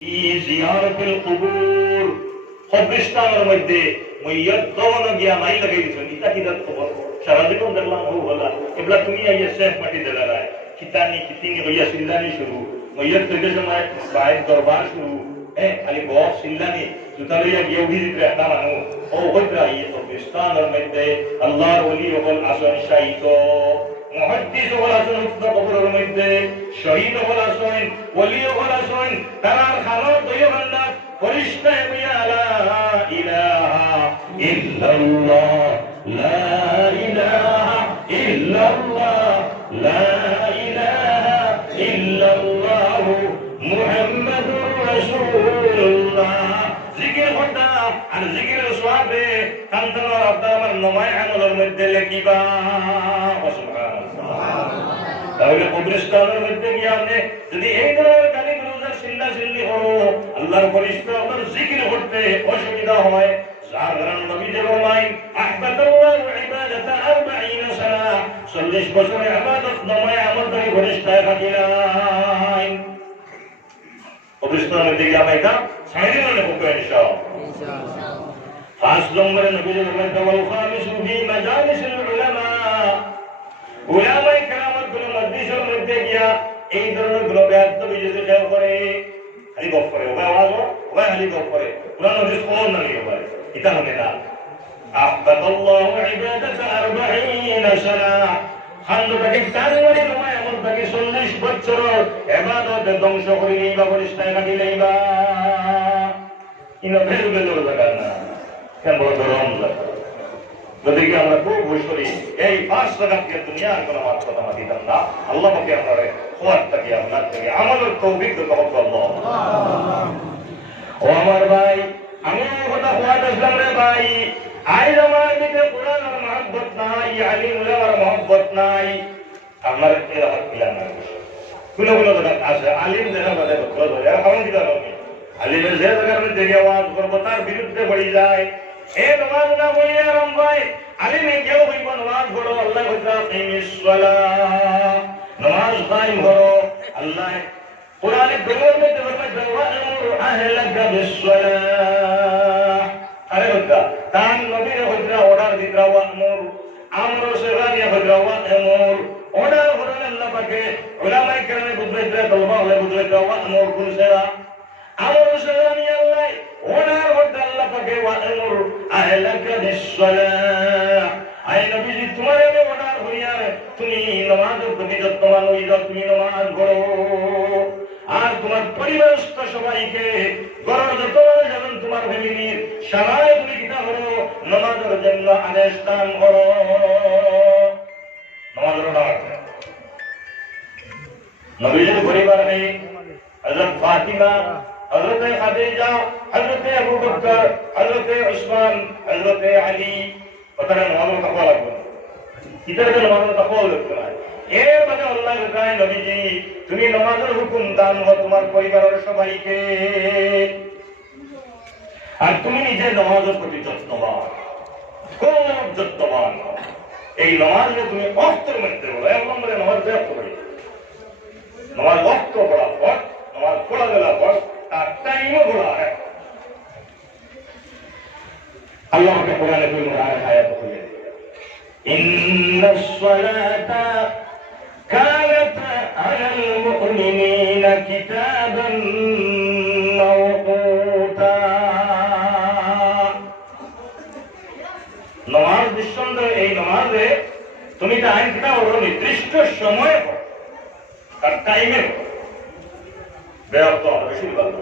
জিয়ারতুল কুবুর কবরস্থানের মধ্যে মইয়ত দহন গিয়া মাই লাগাই দিছেন ইতা কি দাত খবর সারা জীবন দেখলাম ও বলা এবলা তুমি আইয়া শেখ মাটি দেলারায় কিতানি কিতিনি হইয়া সিল্লানি শুরু মইয়ত থেকে সময় বাইর দরবার শুরু খালি বস সিল্লানি জুতা লইয়া গিয়ে উঠি দিতে একটা মানুষ ও হইরা ইয়ে কবরস্থানের মধ্যে আল্লাহর ওলি হল আসন শাহিত মুহাদ্দিস হল আসন কবরের মধ্যে শহীদ হল আসন ওলি হল আসন তারার খালত হইয়া বান্দাত ফরিশতা হইয়া লা ইলাহা ইল্লাল্লাহ লা ইলাহা ইল্লাল্লাহ লা ইলাহা ইল্লাল্লাহ মুহাম্মাদুর রাসূলুল্লাহ জিকির করতা আর জিকিরের সওয়াবে কান্তর আব্দামার নমায় আমলের মধ্যে লেখিবা তাহলে কবরস্থানের মধ্যে গিয়ে আপনি যদি এই ধরনের গালিগুলো সিল্লা সিল্লি করো আল্লাহর ফরিশতা আপনার জিকির করতে অসুবিধা হয় যার কারণে নবী যে বলেন আহবাতাল্লাহু ইবাদাতা 40 সানা 40 বছর ইবাদত নমায় আমল থেকে ফরিশতায় কাটিলাই কবরস্থানের মধ্যে গিয়ে আমরা এটা সাইনে মনে করতে ইনশাআল্লাহ 5 নম্বরে নবী যে বলেন তাওয়াল খামিসু ফি মাজালিসিল উলামা উলামায়ে কেরামত গুলো মজলিসের মধ্যে গিয়া এই ধরনের গুলো বেয়াদবি যদি কেউ করে খালি গপ করে ওরা আওয়াজ ওরা খালি গপ করে কোরআন হাদিস কোন না নিয়ে পারে এটা হবে না আহবাতাল্লাহু ইবাদাতা 40 সানা খান্দকে তারওয়ারি নয় এমন তাকে 40 বছর ইবাদত ধ্বংস করে নিবা ফরিশতায় কাটি লইবা ইনো ভেল ভেল জায়গা না কেন বড় গরম জায়গা যদি আমরা খুব বসরি এই 5 রাকাতকে দুনিয়ার কোন মাত্র কথা দিতাম না আল্লাহ পাকে আমারে খোয়াত থেকে আপনার থেকে আমাদের তৌফিক দাও আল্লাহ ও আমার ভাই আমি কথা খোয়াত আসলাম রে ভাই আই আমার দিকে কোরআনের মহব্বত নাই আলিম উলামার মহব্বত নাই আমার এর হাত মিলা না কোন কোন জায়গা আছে আলিম দেখা বাদে বকল ধরে আর কারণ দিতে হবে আলিমের যে জায়গার মধ্যে আওয়াজ করব তার বিরুদ্ধে বলি যায় এ নামাজ না বলিয়া রাম ভাই আলিমে কেউ হইব নামাজ পড়ো আল্লাহ কইতা কিমিস সালাহ নামাজ কায়েম করো আল্লাহ কোরআনে দরুদ মধ্যে ফরমাইছে ওয়া আমরু আহলাকা বিস সালাহ আরে বান্দা তান নবীর হজরা অর্ডার দিতা ওয়া আমর আমর সেরানিয়া হজরা ওয়া আমর অর্ডার করেন আল্লাহ পাকে উলামায়ে কেরামে বুঝাইতে তওবা হলে বুঝাইতে ওয়া আমর কুল সেরা আমর সেরানিয়া আল্লাহ অর্ডার করতে আল্লাহ পাকে ওয়া আমর আহলাকা বিস সালাহ আই নবীজি তোমার এমন অর্ডার হইয়া তুমি নামাজের প্রতি যত্নবান হইয়া তুমি নামাজ পড়ো আর তোমার পরিবেশস্থ সবাইকে ঘরের যত যেমন তোমার ফ্যামিলির সবাই তুমি কিতা করো নামাজের জন্য আদেশ দান করো নামাজের অর্ডার নবীজির পরিবারে হযরত ফাতিমা হযরত খাদিজা হযরত আবু বকর হযরত উসমান হযরত আলী ওখানে নামাজের তাকওয়া লাগবে কিতাবের নামাজের তাকওয়া লাগবে না এর মানে আল্লাহ কয় নবীজি তুমি নামাজের হুকুম দান করো তোমার পরিবারের সবাইকে আর তুমি নিজে নামাজের প্রতি যত্নবান খুব যত্নবান এই নামাজে তুমি ওয়াক্তের মধ্যে বলো এক নম্বরে নামাজ ব্যাপ করি নামাজ ওয়াক্ত পড়া পড় নামাজ পড়া গেলা পড় তার টাইমও পড়া হয় আল্লাহ আমাকে কোরআনে কোন আয়াত বলে ইন্নাস সালাতা কানাত আলাল মুমিনিনা কিতাবান মাওকুতা নামাজ নিঃসন্দেহে এই নামাজে তুমি টাইমটা ওর নির্দিষ্ট সময়ে পড়ো তার টাইমে পড়ো বেরত বেশি ভালো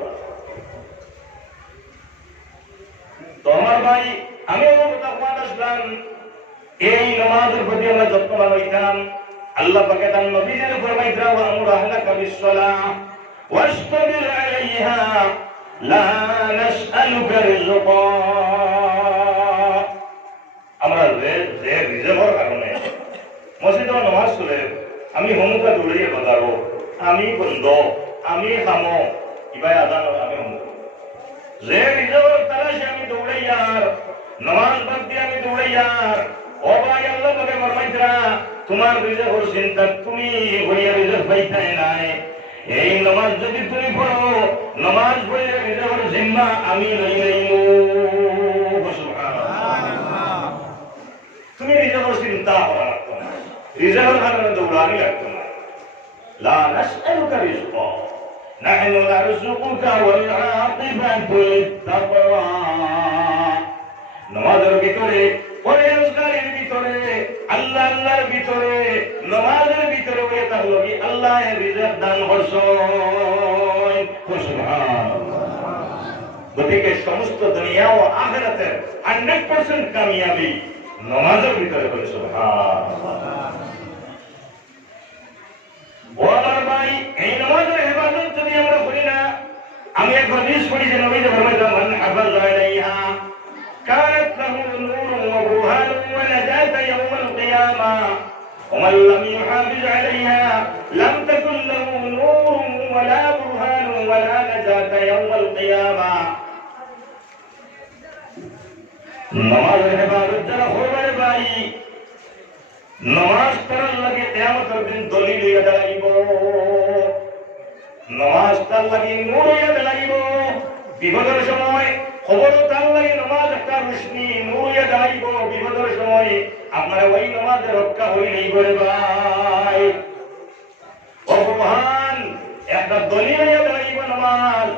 তো আমার ভাই আমি আসলাম এই নামাজের প্রতি আমরা যত্নবান হইতাম আল্লাহ পাকে তার নবীদের ফরমাইতা ওয়া আমর আহলাকা বিস সালাহ ওয়াসতাবির আলাইহা লা নাসআলুকা রিজকা আমরা যে রিজকের কারণে মসজিদে নামাজ পড়ে আমি হমুকা দৌড়িয়ে বাজারো আমি বন্ধ আমি খামো ইবাই আজান আমি হমুক যে রিজকের তালাশে আমি দৌড়াইয়ার নামাজ বাদ দিয়ে আমি দৌড়াইয়ার ও ভাই আল্লাহ পাকে ফরমাইতা তোমার রিজকের চিন্তা তুমি হইয়া রিজক পাইতে নাই এই নামাজ যদি তুমি পড়ো, নামাজ পড়ে রিজার্ভের জিম্মা আমি লই লইব। তুমি রিজার্ভের চিন্তা করা লাগতো না, রিজার্ভের কারণে দৌড়ানি লাগতো না। লা নাসআলুকা রিজকা নাহনু নারযুকুকা ওয়াল আকিবাতু লিত-তাকওয়া। নামাজের ভিতরে, পরহেজগারির ভিতরে, আল্লাহর ভিতরে, নামাজের ভিতরে ওই তাহলে কি আল্লাহ রিজক দান করছেন। সুবহানাল্লাহ। গতিকে সমস্ত দুনিয়া ও আখিরাতের 100% কামিয়াবি নামাজের ভিতরে করে। সুবহানাল্লাহ। ও আমার ভাই, এই নামাজের ইবাদত যদি আমরা করি না, আমি এক হাদিস পড়ি যে নবী ফরমায়েছেন মান হাফাযা আলাইহা কানাত লাহু নূরুন ওয়া বুরহানুন ওয়া নাজাতা ইয়াওমাল কিয়ামা ওয়া মান লাম ইউহাফিজ আলাইহা লাম তাকুন লাহু নূরুন ওয়া লা বুরহানুন ওয়া লা নাজাতা ইয়াওমাল কিয়ামা। নামাজের ইবাদত যারা করবে ভাই, নামাজ পড়ার লাগে কিয়ামতের দিন দলিল হইয়া দাঁড়াইব, নামাজ তার লাগে নূর হইয়া দাঁড়াইব। বিপদের সময় খবর তার লাগে নামাজ একটা রোশনি নূর হইয়া দাঁড়াইব। বিপদের সময় আপনারা ওই নামাজে রক্ষা হইলেই করে ভাই। ও প্রধান, একটা দলিল হইয়া দাঁড়াইব নামাজ।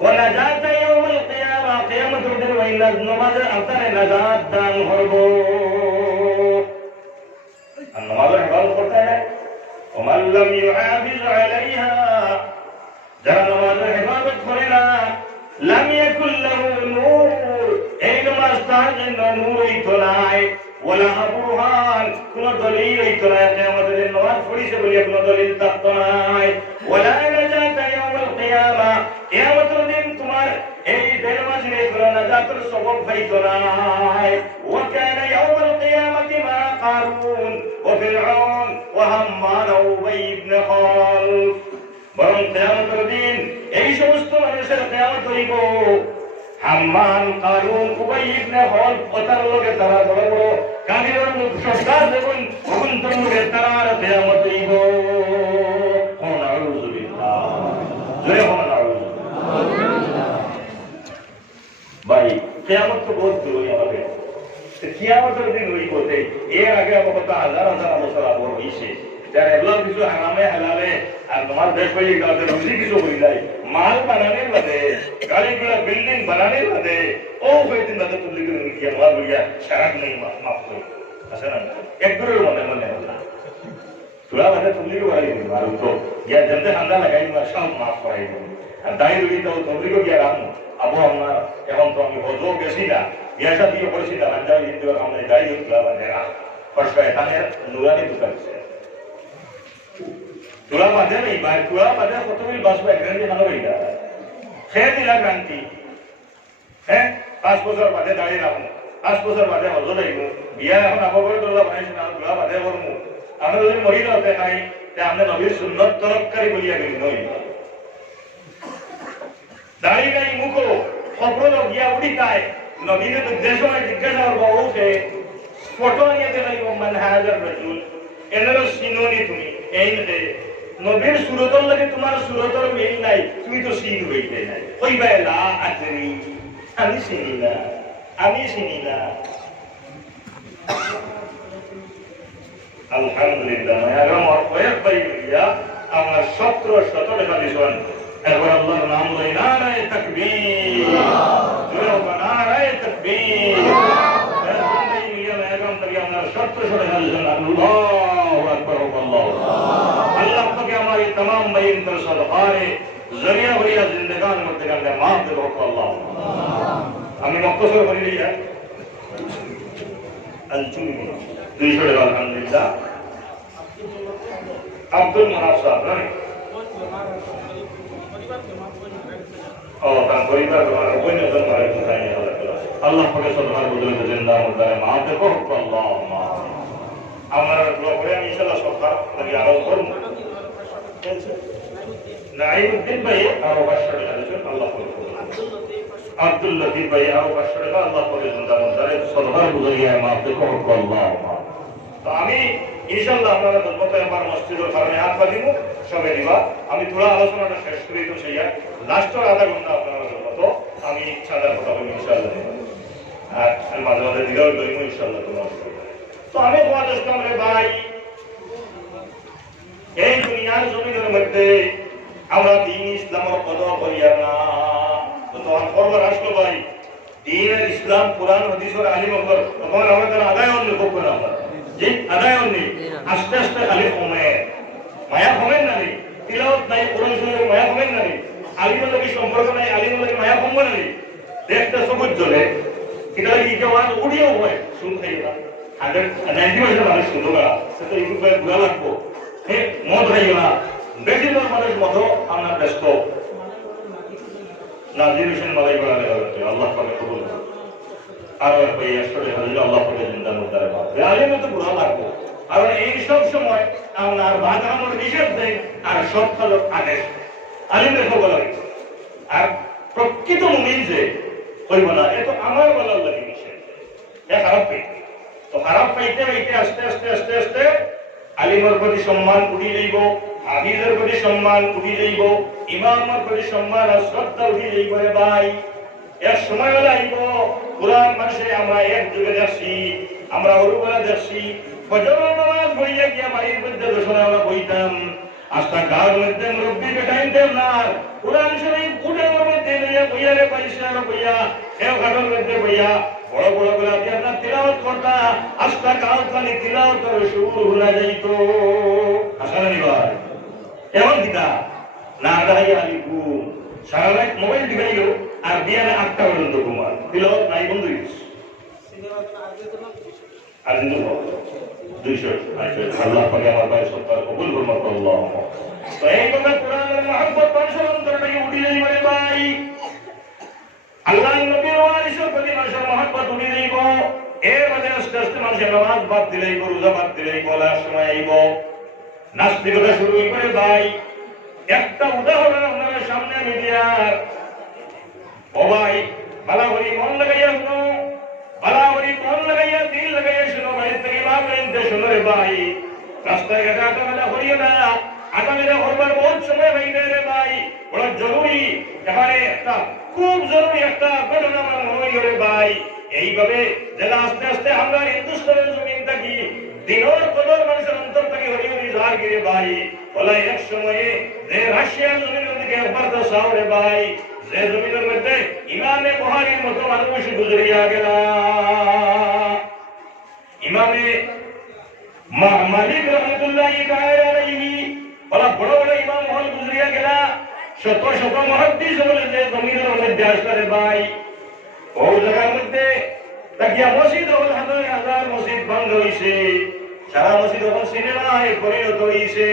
ওয়া নাজাতা ইয়াউমাল কিয়ামা, কিয়ামতের দিন ওই নামাজের আসারে নাজাত দান করব। নামাজের ইবাদত করতে হয়। ومن لم يحافظ عليها, যারা নামাজের ইবাদত করে না, لم يكن له نور, এই নামাজ তার জন্য নূর হইতো নাই, ওয়ালা বুরহান, কোন দলিল হইতো না। কিয়ামতের দিন নামাজ পড়িছে বলে কোন দলিল থাকতো নাই। ওয়ালা নাজাতা ইয়াউমাল কিয়ামা, কিয়ামতের দিন তোমার এই বেনামাজির কোন নাজাতের সবব হইতো নাই। ওয়া কানা ইয়াউমাল কিয়ামাতি মা কারুন ওয়া ফিরআউন ওয়া হাম্মান ওয়া উবাই ইবনে খালফ। বরং কিয়ামতের দিন এই সমস্ত মানুষের কিয়ামত হইব হাম্মান, কারুন, উবাই ইবনে খালফ ও তার লগে তারা বড় বড় কাফিরের মুখ সরকার যখন তখন লগে তার কিয়ামত হইব। নাউযু বিল্লাহ, জয় হোক নাউযু ভাই। কিয়ামত তো বহুত দূর আমাদের, কিয়ামতের দিন ওই বলতে এর আগে কথা হাজার হাজার বছর আগে হয়েছে। যারা এগুলো কিছু হারামে হালালে আর তোমার দেশ হয়ে গেলে রুজি কিছু হয়ে যায়, মাল বানানোর বাদে, গাড়িগুলা বিল্ডিং বানানোর বাদে, ও কয়েকদিন বাদে তুলি করে নিয়ে আমার বলিয়া সারা নেই মাফ করে আছে না একদূরের মনে মনে তোরা বাদে তুলি বাড়াই দিন আর তো গিয়া জলদি ঠান্ডা লাগাই সব মাফ করাই দিন। আর দায়ী রুগী তো তবলিগো গিয়া রাম আবু আমার এখন তো আমি হজও গেছি না, বিয়াটা দিয়ে করেছি না, পাঞ্জাবি হিন্দু আমাদের গাড়ি তোলা বাঁধে না কষ্ট এখানে নুরানি দোকানছে তোলা বাঁধে নেই ভাই, তোলা বাঁধে কত মিল বাঁচবো একদিন ভালো হয়ে যায় খেয়ে দিলা ক্রান্তি। হ্যাঁ 5 বছর বাদে দাঁড়িয়ে রাখবো, 5 বছর বাদে হজ লাগব, বিয়া এখন আবু করে তোলা বানাইছি না, তোলা বাদে করবো। আমরা যদি মরি যাতে খাই আমরা নবীর সুন্নত তরফকারী বলিয়া গেলি নই। দাঁড়িয়ে নাই মুখো সফল গিয়া উঠি খায় নবীনে তো দেশে জিজ্ঞাসা করবো ওকে ফটো নিয়ে দেখাইব মানে হাজার রসুল এনার চিননি তুমি এই নবীর সুরতর লাগে তোমার সুরতর মিল নাই, তুমি তো চিন হইতে নাই। ওই বেলা আজরি আমি চিনি না, আমি চিনি না। আলহামদুলিল্লাহ আমার কয়েকবারই বলিয়া আমার 17 টাকা দিয়েছেন। একবার আল্লাহর নাম লই, নারায়ে তাকবীর, জোরে নারায়ে তাকবীর। এই মিলিয়া একদম তাকি আপনার 17 টাকা দিয়েছেন। আল্লাহু আকবার, আল্লাহু আল্লাহ তাকে আমার এই तमाम বাইন কর সদকায়ে জরিয়া হইয়া জিন্দেগান মধ্যে কান্দে মাফ দে হোক আল্লাহ। আমি মক্তসর করি লিয়া আলচুমি 200 টাকা আলহামদুলিল্লাহ। আব্দুল মানাফ সাহেব না ও তার পরিবার অন্যজন মারে কোথায় আল্লাহ পাকে সদকার বদলে জিন্দা মুর্দারে মাফ দে হোক আল্লাহ। আমার দোয়া করে আমি ইনশাআল্লাহ সরকার আমি আরো করব। নাইমুদ্দিন ভাই আরো 500 টাকা দিয়েছেন, আল্লাহ কবুল করুন। আব্দুল লতিফ ভাই আরো 500 টাকা, আল্লাহ পাকে জিন্দা মুর্দারে সদকার বদলে মাফ দে হোক আল্লাহ। তো আমি ইনশাআল্লাহ আপনারা মতো একবার মসজিদের কারণে হাত পাতিব সবে দিবা আমি থোড়া আলোচনাটা শেষ করি তো সেই লাস্টের আধা ঘন্টা আপনারা মতো আমি সাদার কথা বলি ইনশাআল্লাহ আর মাঝে মাঝে দিলেও লইব ইনশাআল্লাহ তোমার তো আমি তোমার ইসলাম রে ভাই এই দুনিয়ার জমিনের মধ্যে আমরা দিন ইসলামের কদর করিয়া না তো তোমার খবর আসলো ভাই দিনের ইসলাম কোরআন হাদিসের আলিম হকর তখন আমাদের আদায় অন্য খুব না আমরা যে আদায় অন্য আস্তে আস্তে খালি কমে মায়া কমেন না তিলাওয়াত নাই কোরআন শরীফের মায়া কমেন না আলিমের লোকের সম্পর্ক নাই আলিমের লোকের মায়া কমবে না দেখতে সবুজ জ্বলে এটা কি কেউ আর উড়িয়েও হয় শুন খাই না 90% মানুষ শুনতো না সে তো ইউটিউবে ঘুরা লাগবো হ্যাঁ মদ খাইও না বেশিরভাগ মানুষ মতো আমরা ব্যস্ত নাজির হোসেন মালাই করা আল্লাহ পাকে কবুল আর এই আসলে আল্লাহ পাকে জিন্দা মুদারে পাবে আলিমে তো ঘুরা লাগবো আর এই সব সময় আপনার বাধা আমার নিষেধ দেয় আর সব হলো আদেশ আলিমের খবর লাগে আর প্রকৃত মুমিন যে হইব না এ তো আমার বলার লাগে নিষেধ এ খারাপ পাইতে তো খারাপ পাইতে পাইতে আস্তে আস্তে আস্তে আস্তে আলিমের প্রতি সম্মান উঠি যাইব হাফিজের প্রতি সম্মান উঠি যাইব ইমামের প্রতি সম্মান আর শ্রদ্ধা উঠি যাইব রে ভাই এক সময় হলে আইব কোরআন মাসে আমরা এক যুগে যাচ্ছি আমরা অরুবেলা যাচ্ছি ফজর নামাজ পড়িয়া গিয়া বাড়ির মধ্যে দোষণে আমরা বইতাম আস্তা গাঁর মধ্যে মুরব্বীকে টাইম দেন না কোরআন শরীফ উঠে মধ্যে লইয়া বইয়া রে পয়সা বইয়া কেউ ঘাটের মধ্যে বইয়া বড় বড় গুলা দিয়ে আপনার তিলাওয়াত করতা আস্তা গাঁও খালি তিলাওয়াতের সুর ভুলা যাইত আসার নিবার এমন কিতা না দাঁড়াইয়া আলি ঘুম সারা রাত মোবাইল দিবাইল আর বিয়ানে 8টা পর্যন্ত ঘুমান তিলাওয়াত নাই বন্ধ হইছে আর কিন্তু 200 আল্লাহ পাকে আমার ভাই সত্তর কবুল করুন আল্লাহুম্মা তো এই কথা কোরআনের মহব্বত মানুষের অন্তরটাকে উঠে যাইব রে ভাই আল্লাহ নবীর ওয়ারিসের প্রতি মানুষের মহব্বত উঠে যাইব এর মধ্যে আস্তে আস্তে মানুষের নামাজ বাদ দিলেই রোজা বাদ দিলেই বলার সময় আইব নাস্তিকতা শুরু করে ভাই একটা উদাহরণ আপনাদের সামনে আমি দিয়ার ও ভাই বালাহরি মন লাগাইয়া শুনো বালাহরি মন লাগাইয়া দিল লাগাইয়া শুনো বাড়ির থেকে বাপ এনতে শুনো রে ভাই রাস্তায় ঘাটে আটামেলা করিও না আটামেলা করবার বহুত সময় হয়ে রে ভাই বড় জরুরি এখানে একটা খুব জরুরি একটা ঘটনা আমার মনে করে ভাই এইভাবে যেটা আস্তে আস্তে আমরা হিন্দুস্তানের জমিন থাকি দিনের কদর মানুষের অন্তর থেকে হরি হরি ঝাড় গিরে ভাই বলে এক সময়ে যে রাশিয়ার জমিনের দিকে একবার তো সাহরে ভাই যে জমিনের মধ্যে ইমামে বুখারীর মতো মানুষ গুজরিয়া গেল ইমামে মালিক রহমতুল্লাহি তাআলা আলাইহি বলা বড় বড় ইমাম হল গুজরিয়া গেল শত শত মুহাদ্দিস বলে যে জমিনের মধ্যে আসলে ভাই ও জায়গার মধ্যে তাকিয়া মসজিদ হল হাজার মসজিদ বন্ধ হইছে সারা মসজিদ হল সিনেমায় পরিণত হইছে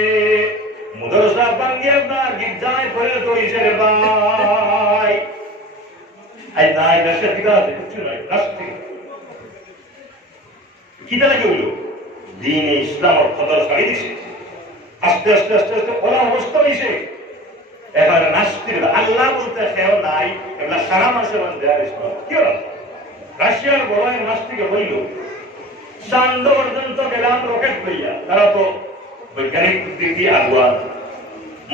মুদরসা ভাঙ্গিয়া আপনার গির্জায় পরিণত হইছে রে ভাই আই নাই দেশের দিকে আছে কিছু নাই রাষ্ট্র কিটা লাগে হইল দিনে ইসলাম খদর ছাড়ি দিছে আস্তে আস্তে আস্তে আস্তে ওরা অবস্থা হইছে এবার নাস্তিক আল্লাহ বলতে কেউ নাই এগুলা সারা মানুষের মধ্যে কি হল রাশিয়ার বড় নাস্তিকে হইল চান্দ পর্যন্ত গেলাম রকেট লইয়া তারা তো বৈজ্ঞানিক দিক দিয়ে আগুয়া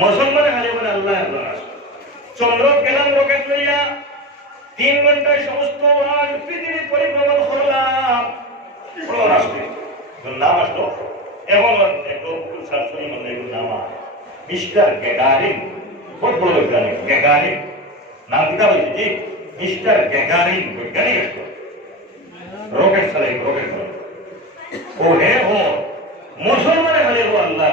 মুসলমানে খালি বলে আল্লাহ চন্দ্র গেলাম রকেট লইয়া 3 ঘন্টায় সমস্ত পৃথিবী পরিক্রমা করলাম বড় রাষ্ট্র নাম আসলো এখন নাম মিস্টার গ্যাগারিন बहुत बड़ा वैज्ञानिक गैगारिन नाम कितना भाई जी मिस्टर गैगारिन वैज्ञानिक है रॉकेट चले रॉकेट वो है वो मुसलमान है वो अल्लाह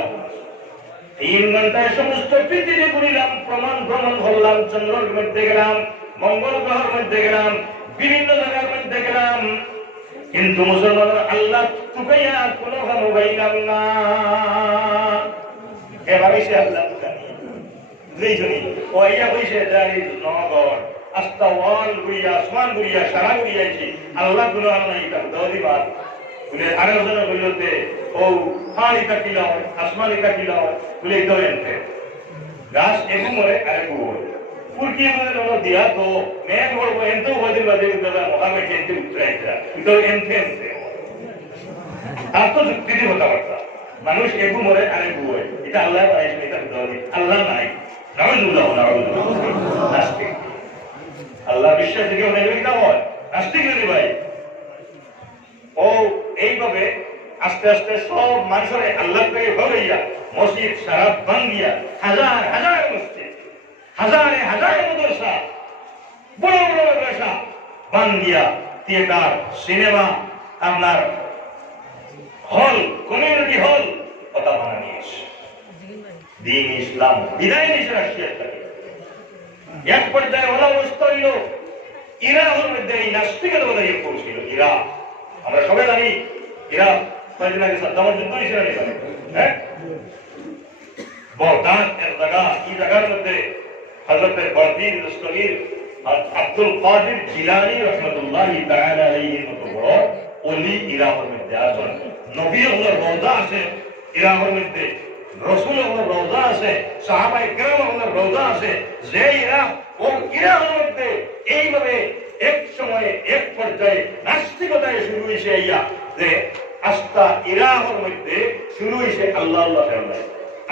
3 घंटाয় সমস্ত পৃথিবী ঘুরিলাম প্রমাণ করলাম চন্দ্রের মধ্যে গেলাম মঙ্গল গ্রহের মধ্যে গেলাম বিভিন্ন জায়গার মধ্যে গেলাম কিন্তু মুসলমানরা আল্লাহ তুকাইয়া কোনো কাম পাইলাম না এবারে সে আল্লাহ দুইজনই ওইয়া কইছে যাই নগর আস্তাওয়াল গুইয়া আসমান গুইয়া সারা গুইয়াছি আল্লাহ গুলো আল্লাহ এটা দাওদি বাত বলে আরেকজন বলতে ও পানি কাটিলাও আসমান কাটিলাও বলে তো এনতে গাছ একু মরে আরেকু পুরকি মরে হলো দিয়া তো মেঘ বলবো এনতো বদিন বাদে দাদা মহামে কেনতে উত্তরাইতা তো এনতে আর তো যুক্তি দি হতা পারতা মানুষ একু মরে আর একু হয় এটা আল্লাহ বানাইছেন এটা আল্লাহ নাই নাউজুবিল্লাহ নাউজুবিল্লাহ নাস্তিক আল্লাহ বিশ্বাস থেকে অনেক কি হয় নাস্তিক যদি ভাই ও এইভাবে আস্তে আস্তে সব মানুষের আল্লাহ থেকে ভাবাইয়া মসজিদ সারা ভাঙ্গিয়া হাজার হাজার মসজিদ হাজারে হাজার মাদ্রাসা বড় বড় মাদ্রাসা ভাঙ্গিয়া থিয়েটার সিনেমা আপনার হল কমিউনিটি হল কথা বানা নিয়েছে দিন ইসলাম বিদায় নিয়েছে রাশিয়ার থেকে এক পর্যায়ে ওরা অবস্থা হইল ইরাকের মধ্যে এই নাস্তিকের কথা গিয়ে পৌঁছিল ইরাক আমরা সবাই জানি ইরাক কয়েকদিন আগে সাদ্দামের যুদ্ধ হয়েছিল এখানে হ্যাঁ বগদাদ এর জায়গা এই জায়গার মধ্যে হযরত বারদিন দস্তগীর আব্দুল কাদের জিলানী রাহমাতুল্লাহি তাআলা আলাইহির মতো বড় ওলি ইরাকের মধ্যে আছেন নবী আল্লাহর রওজা আছে ইরাকের মধ্যে রাসূল আল্লাহর রওজা আছে সাহাবায়ে কেরাম আল্লাহর রওজা আছে যে ইরাক ও ইরাকের মধ্যে এইভাবে এক সময়ে এক পর্যায়ে নাস্তিকতায় শুরু হয়েছে ইয়া যে আস্থা ইরাকের মধ্যে শুরু হয়েছে আল্লাহ আল্লাহ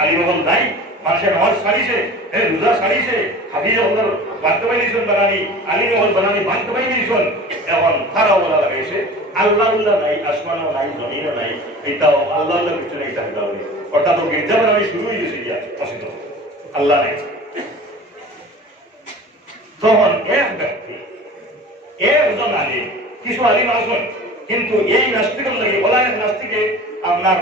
আলী মোহাম্মদ নাই মানুষের নামাজ ছাড়িছে রোজা ছাড়িছে হাফিজ আল্লাহর বাধ্য বানিয়েছেন বানানি আলী মোহাম্মদ বানানি বাধ্য বানিয়েছেন এখন তারাও বলা লাগাইছে আল্লাহ আল্লাহ নাই আসমানও নাই জমিনও নাই এটাও আল্লাহ আল্লাহ পিছনে এটা হইতে হবে অর্থাৎ গির্জা বানানি শুরু হয়ে গেছে ইয়া অসিত আল্লাহ নাই তখন এক ব্যক্তি একজন আলিম কিছু আলিম আসুন কিন্তু এই নাস্তিকের লাগে বলা এক নাস্তিকে আপনার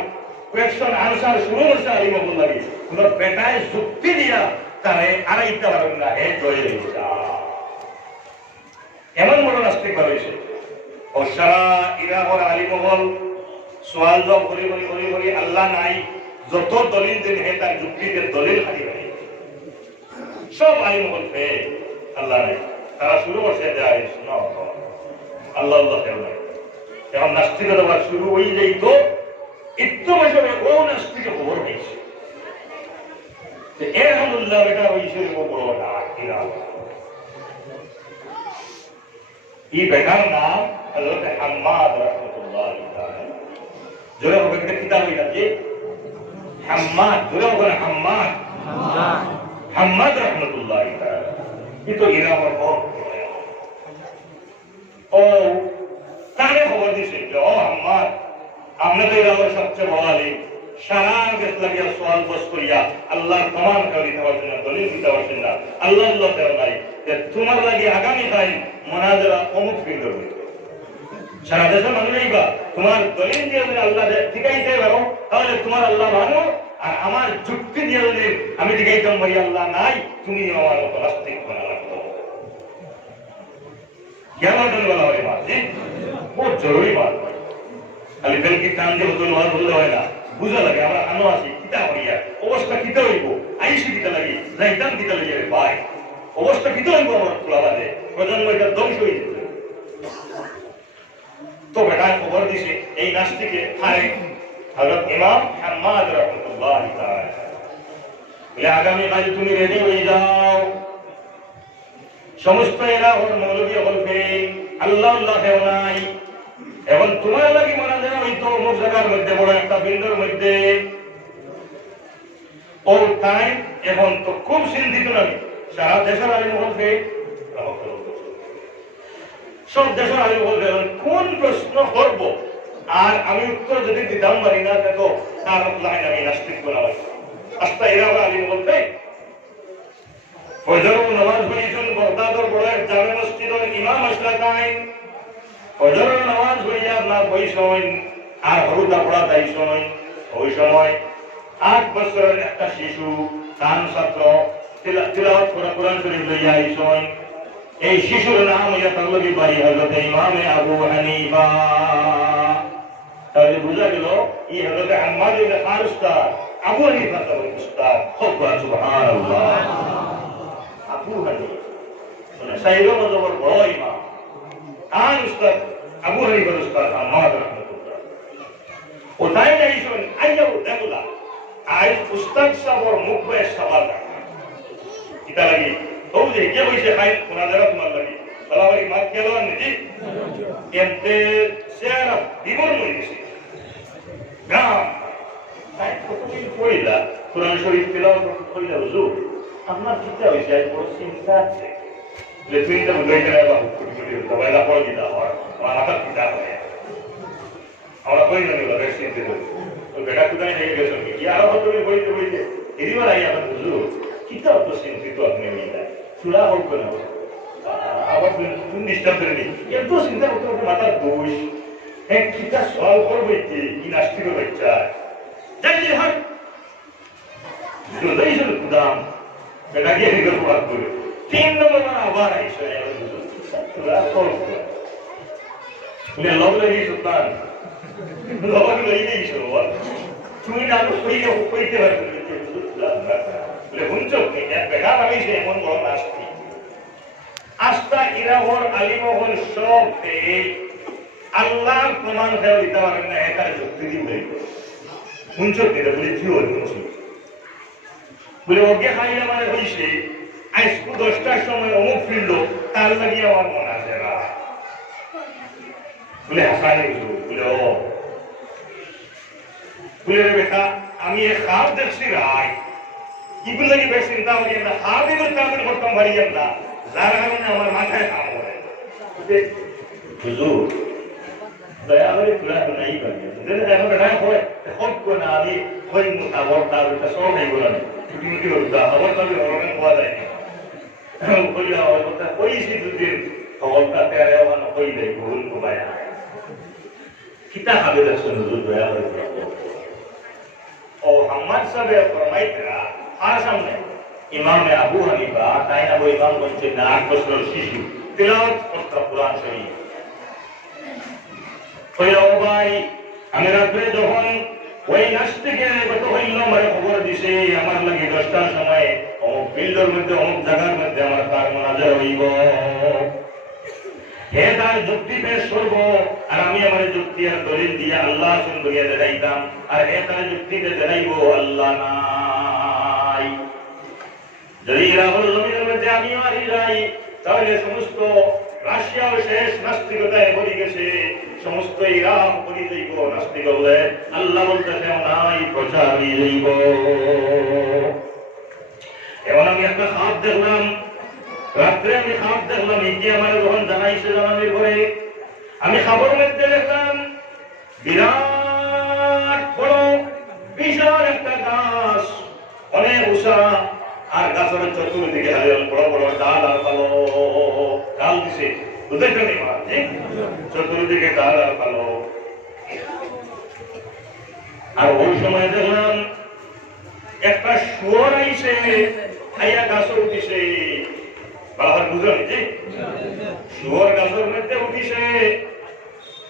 কোয়েকশন আনসার শুরু করছে আলিম আবুল লাগে কোনো বেটায় যুক্তি দিয়া তারে আড়াইতে পারবেন না হে জয় এমন বড় নাস্তিক হয়েছে ও সারা ইরাকের আলিমহল সোয়াল জব করি করি করি করি আল্লাহ নাই যত দলিল দিন হে তার যুক্তিদের দলিল খালি নাই সব আলিমহল পেয়ে আল্লাহ নাই তারা শুরু করছে যে আল্লাহ আল্লাহ নাই এখন নাস্তিকতা আবার শুরু হয়ে যাইত একটু বছরে ও নাস্তিকে খবর হয়েছে আলহামদুলিল্লাহ বেটা হয়েছে বড় এই বেটার নাম হযরত হাম্মাদ রাহমাতুল্লাহ জোরে হবে একটা কিতাব হইলা যে হাম্মাদ জোরে হবে হাম্মাদ হাম্মাদ রাহমাতুল্লাহ কিন্তু এরা আমার ও তারে খবর দিছে যে ও হাম্মাদ আপনি তো এরা সবচেয়ে বড় আলিম সারা দেশ লাগিয়া সোয়াল বস করিয়া আল্লাহর প্রমাণ করে দিতে পারছেন না দলিল দিতে পারছেন না আল্লাহ আল্লাহ দেওয়া নাই তোমার লাগে আগামী টাইম মোনাজারা অমুক ফিল হবে সারা দেশের মানুষই বা তোমার দলিল দিয়ে যদি আল্লাহ টিকাইতে পারো তাহলে তোমার আল্লাহ মানো আর আমার যুক্তি দিয়ে যদি আমি টিকাইতাম ভাই আল্লাহ নাই তুমি আমার মতো নাস্তিক বানা লাগতো কেন বলা হয় মা জি বহুত জরুরি বাত খালি বেলকি কান দিয়ে বদল হওয়ার বললে হয় না বুঝা লাগে আমরা আনো আছি কিতা হইয়া অবস্থা কিতা হইব আইসি কিতা লাগে যাইতাম কিতা লাগে রে ভাই অবস্থা কিতা হইব আমার খোলা বাদে প্রজন্ম এটা ধ্বংস হয়ে যেতে তো বেটায় খবর দিছে এই নাস্তিকে আরে হযরত ইমাম হাম্মাদ রাহমাতুল্লাহ তাআলা বলে আগামী কাল তুমি রেডি হয়ে যাও সমস্ত এরা ওর মৌলবী হল ফেল আল্লাহ আল্লাহ কেউ নাই এখন তোমার লাগি মনে যেন হইতো অমুক জায়গার মধ্যে বড় একটা বিল্ডের মধ্যে ও টাইম এখন তো খুব চিন্তিত নামি সারা দেশের আলিম হল ফেল সব দেশের আলিম হল ফেল কোন প্রশ্ন করবো আর আমি উত্তর যদি দিতাম পারি না দেখো তার লাইন আমি নাস্তিক বানাই আস্তা এরা আলিম হল ফেল ফজর নামাজ পড়িয়েছেন বগদাদর বড় এক জামে মসজিদের ইমাম আসলাতাইন ফজর নামাজ পড়িয়া আপনার ওই সময় আর হরুদা পড়া তাই সময় ওই সময় 8 বছরের একটা শিশু তান ছাত্র তিলাওয়াত করা কোরআন শরীফ লইয়া এই সময় এই শিশুর নাম হইয়া তাল্লবি বাড়ি হযরত ইমামে আবু হানিফা তাহলে বুঝা গেল এই হযরত হাম্মাদ ইবনে খান উস্তাদ আবু হানিফা তার উস্তাদ সুবহানাল্লাহ আবু হানিফা সাইয়্যিদ মজবর বড় ইমাম আর উস্তাদ আবু হানিফার উস্তাদ হাম্মাদ রাহমাতুল্লাহ ও তাই নাই শুন আইয়াও দেখলা আই উস্তাদ সাবর মুখবে সওয়াল কিতা লাগি তো যে কে হইছে খাই কোনা জায়গা তোমার লাগি সালামারি মাত গেল নি এমতে শেয়ার বিবর মরি গেছে গ্রাম তাই কতদিন পড়িলা কোরআন শরীফ তেলাওয়াত কইলা হুজুর আমার চিন্তা হইছে আজ বড় চিন্তা আছে যে চিন্তা বুঝাইতে না বাবু কুটি কুটি সবাই না পড়ে দিতা হয় আমার মাথা চিন্তা হয় আমরা কই না নিবা বেশ চিন্তা করি তো বেটা কোথায় নিয়ে গেছো কি আরো তুমি বইতে বইতে এদিবার আই আমার হুজুর কিতা অত চিন্তিত আপনি মিলা চূড়া হোক না আবার তুমি ডিস্টার্ব করে নি এত চিন্তা করতে করতে মাথার দোষ হ্যাঁ কিতা সলভ করবো কি নাস্তিক বাচ্চা জানি হয় যদি শুধু দাম বেটা গিয়ে নিগর প্রভাব করে 3 নম্বর আবার আইসো চূড়া সলভ করে তুমি লগ লাগিয়ে সুলতান লগ লাগিয়ে তুমি না কইতে পারবে বলে হুঞ্চ বেটা লাগাইছে এমন বড় নাস্তি আস্থা ইরাহর আলিমহল সব আল্লাহ প্রমাণ হয়ে দিতে পারেন না একার যুক্তি দিবে হুঞ্চ দিতে বলে কি হল বলে ওকে খাইলে মানে হইছে আজকে 10টার সময় অমুক ফিরল তার লাগিয়ে আমার মন আছে না বলে হাসানি বলে ও বলে বেটা আমি এক খাপ দেখছি রায় ইগুলো লাগে বেশ চিন্তা করি না খাপ এগুলো কামের করতাম পারি না যার কারণে আমার মাথায় কাম হয় হুজুর দয়া করে তুলা নাই পারি যদি এখন না হয় সব কোন আমি হই মুতাবর তার এটা সব এগুলো না ছুটি মুটি হতো আবার তবে অরমেন পাওয়া যায় না কইয়া কথা কইছি দুদিন খবরটা তেরে ওখানে কই দেয় ভুল ঘুমায় কিতা খাবে দেখছেন হুজুর দয়া করে ও হাম্মাদ সাহেব ফরমাইতরা আর সামনে ইমাম আবু হানিফা তাই না ওই ইমাম বলছেন 8 বছরের শিশু তেলাওয়াত করতে কোরআন শরীফ কইলো ভাই আমি রাতে যখন ওই নাস্তিকে কত হইল মানে খবর দিছে আমার লাগি 10টার সময় ও ফিল্ডের মধ্যে অনেক জায়গার মধ্যে আমার তার মুনাজাত হইব হে তার যুক্তি পেশ করব আর আমি আমার যুক্তি আর দলিল দিয়ে আল্লাহ সুন্দরিয়া দেখাইতাম আর হে তার যুক্তিতে দেখাইবো আল্লাহ নাই যদি রাহুল জমিনের মধ্যে আমি মারি যাই তাহলে সমস্ত রাশিয়াও শেষ নাস্তিকতায় ভরে গেছে সমস্ত ইরাক ভরে যাইব নাস্তিক হলে আল্লাহ বলতেছে নাই প্রচার হয়ে যাইব এখন আমি একটা খাপ দেখলাম রাত্রে আমি খাপ দেখলাম কি আমার যখন জানাইছে জানানোর পরে আমি খাবার মধ্যে দেখলাম বিরাট বড় বিশাল একটা গাছ অনেক উষা আর গাছের চতুর্দিকে বড় বড় ডাল আর পালো ডাল দিছে বুঝতে নেই মা চতুর্দিকে ডাল আর পালো আর ওই সময় দেখলাম একটা শুয়োর আইছে আইয়া গাছের উঠিছে বাবার বুঝলেন জি শুয়োর গাছের মধ্যে উঠিছে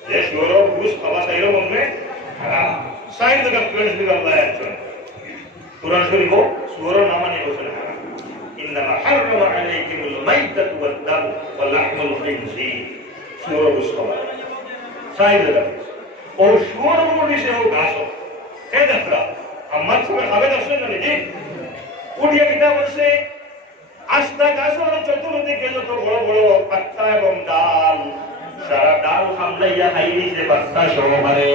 যে শুয়োর ঘুষ খাওয়া চাইল মনে হারাম সাইড থেকে ফ্রেন্ডস দিকে আল্লাহ একজন কোরআন শরীফ শুয়োর নাম নিয়ে বলছেন হারাম ইন্নামা হাররামা আলাইকুমুল মাইতাতু ওয়াদ দাম ওয়া লাহমুল খিনজির শুয়োর ঘুষ খাওয়া সাইড থেকে ও শুয়োর উঠিছে ও গাছ এই দেখরা আমার সবাই খাবে দর্শন জানি জি উঠিয়ে কিতা বলছে আস্তা গাছের চতুর্দিকে যত বড় বড় পাত্তা এবং ডাল সারা ডাল সামলাইয়া খাইলি যে পাত্তা সহকারে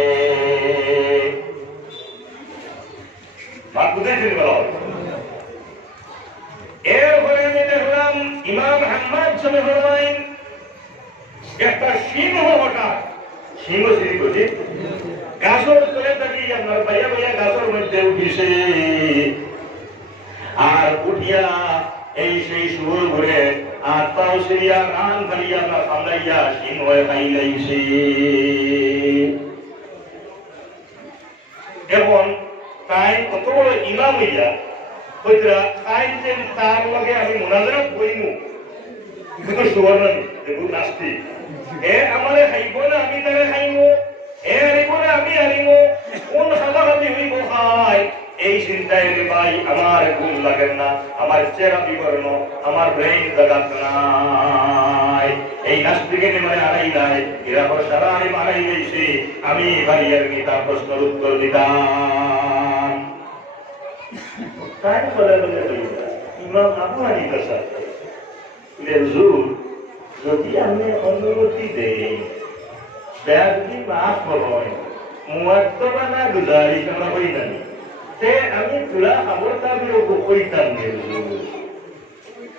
এরপরে আমি দেখলাম ইমাম আহমদ সাহেব ফরমাইন একটা সিংহ হঠাৎ সিংহ সিঁড়ি করছি গাছর তলে থাকি আপনার ভাইয়া ভাইয়া গাছের মধ্যে উঠিছে আর উঠিয়া এই সেই সুর ঘুরে আর তাও সিরিয়া গান ফালিয়া না সামলাইয়া সিং হয়ে খাইলাইছে এখন তাই কত বড় ইমাম হইয়া কইতরা তাই যে তার লগে আমি মুনাজাত কইমু কিন্তু সুবর্ণ দেখু নাস্তি এ আমারে খাইব না আমি তারে খাইমু এ আরিব না আমি আরিমু কোন খাবারটি হইব খাই এই চিন্তায় রে ভাই আমার ঘুম লাগে না আমার চেহারা বিবর্ণ আমার ব্রেইন জাগাত নাই এই নাস্তিকে মানে আড়াই নাই এরা সারা আমি মারাই গেছি আমি বাড়িয়ার গীতা প্রশ্নের উত্তর দিতাম তাই বলে বলে ইমাম আবু হানিফা সাহেব হুজুর যদি আমি অনুমতি দেই ব্যাধি মাফ হয় মুয়াত্তবানা গুজারিশ আমরা হই জানি তে আমি তুলা খবর তাবির কইতাম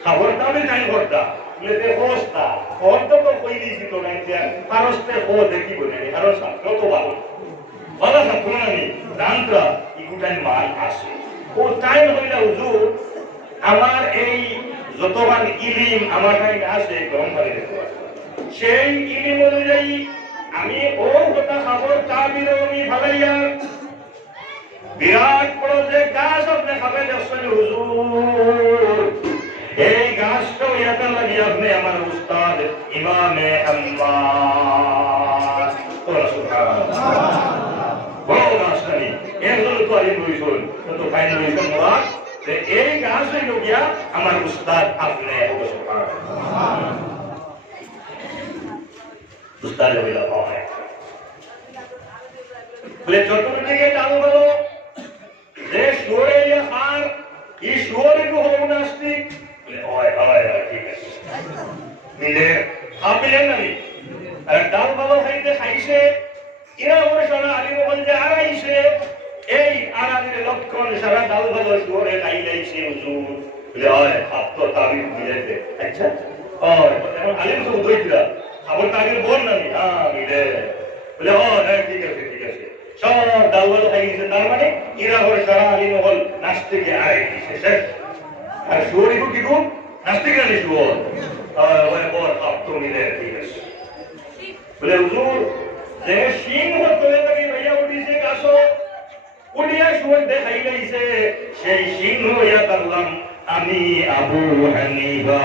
খবর তাবির নাই করতা লেতে অবস্থা অর্থ তো কই দিছি তো নাই যে ফারস্তে ও দেখি বলে আর ছাত্র তো ভালো ভালো ছাত্র নানি জানতা ইগুটাই মান আসে ও তাই হইলা হুজুর আমার এই যতবার ইলিম আমার কাছে আসে গরম পানি দেখো সেই ইলিম অনুযায়ী আমি ও কথা খবর তাবির আমি ভালাইয়া বিরাট বড় যে গাছ আপনি খাবে দেখছেন হুজুর এই গাছটা ইয়াটা লাগিয়ে আপনি আমার উস্তাদ ইমামে আম্মাদ বড় গাছ নানি এর হলো তো আলিম রইসুন তো ফাইনাল রইসুন মোরাদ যে এই গাছ হইল গিয়া আমার উস্তাদ আপনি উস্তাদ হইল হয় বলে চতুর্দিকে চালু হলো যে সুরে আর এই সুরে কো হলো নাস্তিক বলে হয় ঠিক আছে মিলে আপনি নানি আর ডাল ভালো খাইতে খাইছে এরা ওর সারা আলী বল যে আড়াইছে এই আড়াইলে লক্ষণ সারা ডাল ভালো সুরে খাই লাইছে হুজুর বলে হয় হাত তো তাবি মিলেছে আচ্ছা এখন আলিম তো উদয়িরা খবর তাগের বল নানি হ্যাঁ মিলে বলে হ্যাঁ ঠিক আছে সব ডাল ভালো খাই গেছে তার মানে এরা ওর সারা আলী মহল নাস্তিকে আড়াই দিছে শেষ আর সুরে কি গো নাস্তিকে আলী সুর বল হাত তো মিলে ঠিক আছে বলে হুজুর যে সিংহ তোলে তাকে ভাইয়া উঠিছে গাছো উঠিয়া সুর দেখাই লাইছে সেই সিংহ হইয়া করলাম আমি আবু হানিফা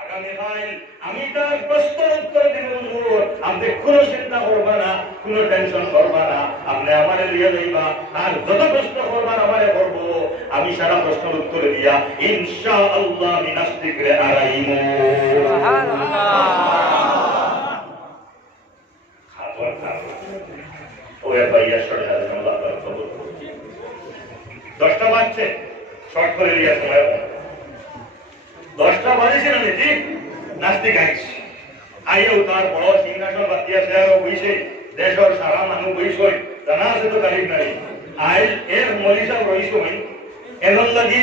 আগামী কাল আমি তার প্রশ্নের উত্তর দিব হুজুর আপনি কোনো চিন্তা করবা না কোনো টেনশন করবা না আপনি আমারে লিয়ে যাইবা আর যত প্রশ্ন করবার আমারে করবো আমি সারা প্রশ্নের উত্তর দিয়া ইনশাআল্লাহ আমি নাস্তিকরে আড়াইমু দশটা বাজছে শর্ট করে দিয়ে সময় 10টা বাজেছে না ঠিক নাস্তিক আইছে আইও তার বড় সিংহাসন বাতিয়া চেয়ারও বইছে দেশের সারা মানুষ বইছে জানা আছে তো তারিখ নাই আই এর মরিসা রইছে এমন লাগি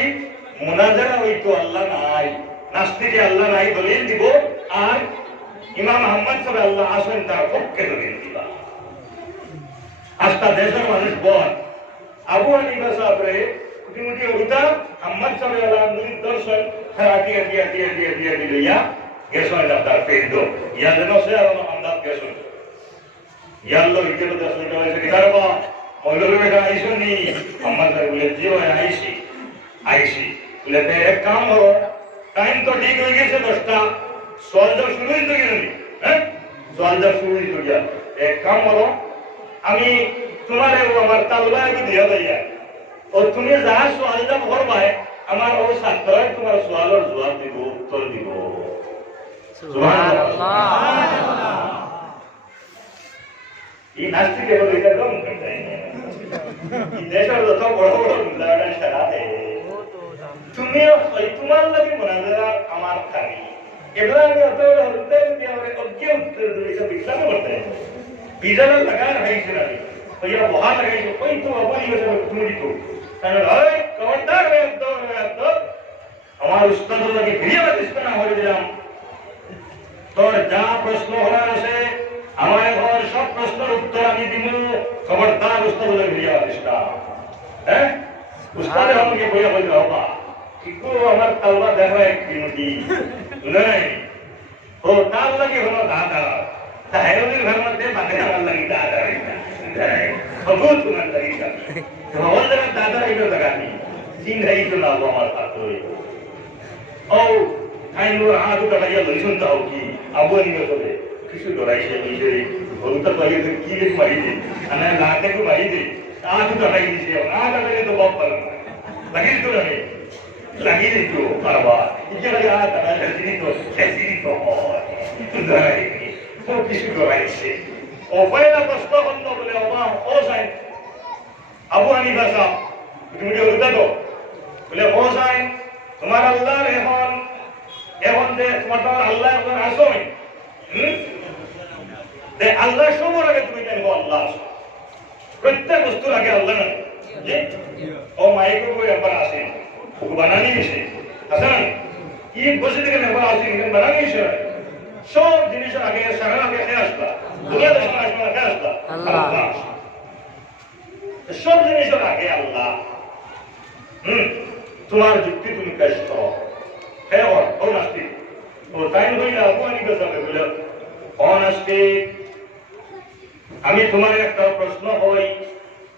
মুনাজারা হইতো আল্লাহ নাই নাস্তিকে আল্লাহ নাই দলিল দিব আর ইমাম আহমদ সাহেব আল্লাহ আসেন তার পক্ষে দলিল দিবা আজটা দেশের মানুষ বল আবু হানিফা সাহেব রে কুটিমুটি হইতা আহমদ সাহেব আল্লাহ দর্শন খারাটি দিয়ে দিলিয়া গেছন আপনার পেন্ডো ইয়া যেন সে আর আমদাদ গেছন ইয়াল্লো ইকেলো দর্শন করেছে দিগারবা মৌলভী বেটা আইসো নি আহমদ সাহেব বলে জি ভাই আইসি বলে এক কাম করো টাইম তো ঠিক হয়ে গেছে 10টা সোয়ালটা শুরু হইতো গেলি হ্যাঁ সোয়ালটা শুরু হইতো গিয়া এক কাম করো আমি তোমারে আমার তালবা একটু দিয়া দিয়া ও তুমি যা সোয়ালটা করবাই আমার ও ছাত্রই তোমার সোয়ালের জবাব দিব উত্তর দিব সুবহানাল্লাহ এই নাস্তিকে বলে এটা কম করতে এই দেশের যত বড় বড় মুল্লারা সারা দেয় তুমিও তোমার লাগে মুনাজারা আমার খালি এবার আমি অত বড় হতে দিয়ে আমরা অজ্ঞে উত্তর দিতে বিছানা করতে বিছানা লাগা রাইছে না ওইয়া বহা লাগাইছো কই তো আপনি বসে তুমি দিতো কারণ ওই খবরদার আমার উস্তাদ লাগে ফিরিয়ে দিস না হয়ে দিলাম তোর যা প্রশ্ন হওয়ার আছে আমার ঘর সব প্রশ্নের উত্তর আমি দিব খবরদার উস্তাদ লাগে ফিরিয়ে দিস না হ্যাঁ উস্তাদ আমাকে বইয়া বলতে হবা কিন্তু আমার তালবা দেখা এক মিনিটি নাই ও তার লাগে হলো দাদা তাহেরুল ঘর মধ্যে বাঁধে আমার লাগে দাদা বহুত তোমার লাগে তোমার দাদা এটা লাগানি জিন রাই তো না আমার পাত্র ও আইনুর হাত কাটাইয়া লইছুন তাও কি আবুনি বলে কিছু ডরাইছে নিজে ভরুতা পাইয়ে তো কি লেখ মারি দে আনা লাটে কো মারি দে হাত কাটাই দিছে না কাটাইলে তো বাপ পারে লাগিস তো রে লাগি দে তো বাবা ইকে লাগে হাত কাটাই দিনি তো সেসিনি তো ডরাই তো কিছু ডরাইছে ও পয়লা প্রশ্ন বন্ধ বলে ও সাই আবু হানিফা সাহেব তুমি বলতে তো বলে ও সাই তোমার আল্লাহ এখন যে তোমার আল্লাহ এখন আসো দে আল্লাহ সবার আগে তুমি জানবো আল্লাহ প্রত্যেক বস্তুর আগে আল্লাহ না যে ও মাইকো কই একবার আসে ও বানানি এসে আছে না কি বসে থেকে একবার আসে কিন্তু বানানি এসে সব জিনিসের আগে সারা আগে কে আসবা দুনিয়া দেশ আসবা কে আসবা আল্লাহ সব জিনিসের আগে আল্লাহ তোমার যুক্তি তুমি পেশ করো হে ও নাস্তিক ও তাই হইলে আগুয়ানি বেসাবে বলে ও নাস্তিক আমি তোমার একটা প্রশ্ন হই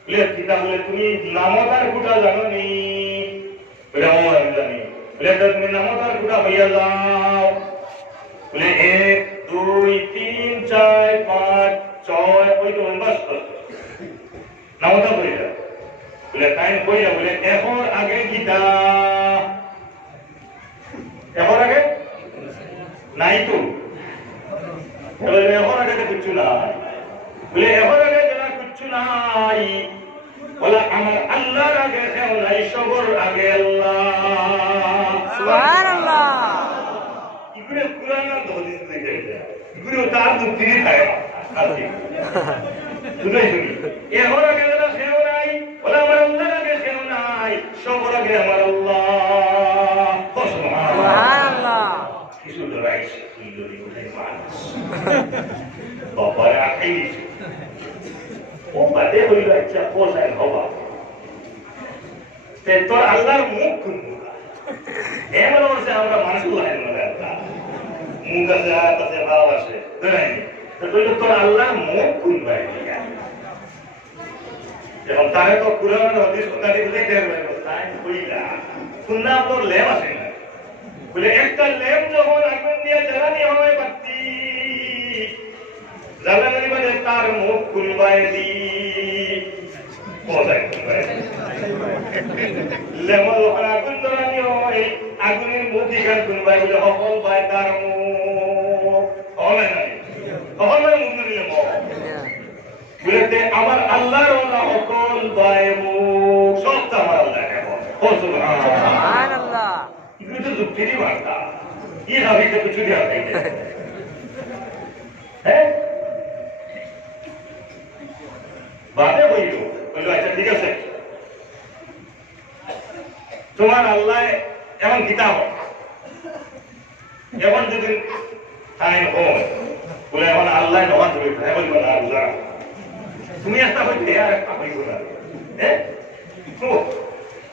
বলে পিতা বলে তুমি নামতার গুটা জানো নি বলে ও আমি জানি বলে তুমি নামতার গুটা হইয়া যাও বলে 1 2 3 4 5 6 ওই তো বাস নামতা হইয়া বলে তাই হইয়া বলে এখন আগে গীতা এখন আগে নাই তো বলে এখন আগে তো কিছু নাই বলে এখন আগে যারা কিছু নাই বলে আমার আল্লাহর আগে কেউ নাই সবর আগে আল্লাহ সুবহানাল্লাহ ইগুরে কুরআন আর হাদিস থেকে ইগুরে তার যুক্তি খায় আছে শুনে শুনি এখন আগে যারা কেউ নাই বলে আমার আল্লাহর আগে কেউ নাই সবর আগে আমার আল্লাহ সুবহানাল্লাহ কিছু রাইস ইগুরে উঠে মানুষ বাবার আখাই ও বাদে হইল আচ্ছা পোষায় হবা তোর আল্লাহর মুখ খুলবো এমন অবস্থা আমরা মানুষ লাইন মনে আল্লাহ মুখ আছে হাত আছে ভাব আছে তোর আল্লাহর মুখ খুলবা এবং তারে তো কুরআন হাদিস কথা দিলে তাই কইলা শুননা তোর লেম আছে না বলে একটা লেম যখন আগুন দিয়ে জ্বালানি হয় বাতি জ্বালানি মানে তার মুখ খুলবাই দি কোথায় খুলবাই লেমন যখন আগুন জ্বালানি হয় আগুনের মুখ দিঘার খুলবাই বলে সকল বাই তার মুখ হলে নাই সকল বাই মুখ নিলে মুখ বলেতে আমার আল্লাহর ওলা সকল বাই মুখ সবটা আমার আল্লাহ সুবহানাল্লাহ এগুলো তো যুক্তিরই বার্তা কি ভাবিতে কিছু দেওয়া থাকে হ্যাঁ বাদে হইল আচ্ছা ঠিক আছে তোমার আল্লাহ এমন কিতাব এমন যদি টাইম হয় বলে এখন আল্লাহ নমাজ হইবে বলবো না আল্লাহ তুমি একটা হইতে আর একটা হইব না হ্যাঁ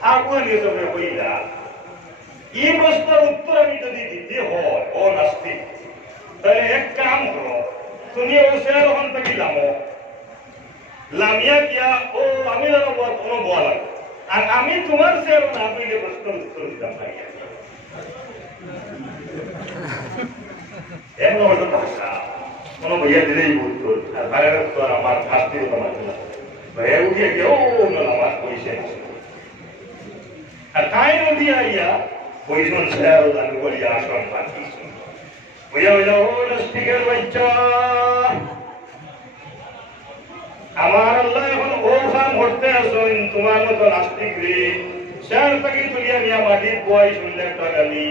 আগুয়ানি তবে হইলা এই প্রশ্নের উত্তর আমি যদি দিতে হয় ও নাস্তিক তাহলে এক কাম করো তুমি ও শেয়ার ওখান থেকে লামো লামিয়া কিয়া ও আমি জানো কোনো বলা আর আমি তোমার শেয়ার না পেলে প্রশ্নের উত্তর দিতাম ভাই এমন অর্থ ভাষা কোনো ভাইয়া দিলেই উত্তর আর ভাইয়ের উত্তর আমার ফাঁসটির তোমার ভাইয়া উঠিয়ে কেউ আমার পয়সা আর তাই নদী আইয়া পয়সন শেয়ার আমি বলি আসন পাখি ভাইয়া হইল ও নাস্তিকের বাচ্চা আমার আল্লাহ এখন ও কাম করতে আসুন তোমার মতো নাস্তিক রে শেয়ার পাখি তুলিয়া নিয়া মাটির বয় শুনলে একটা গালি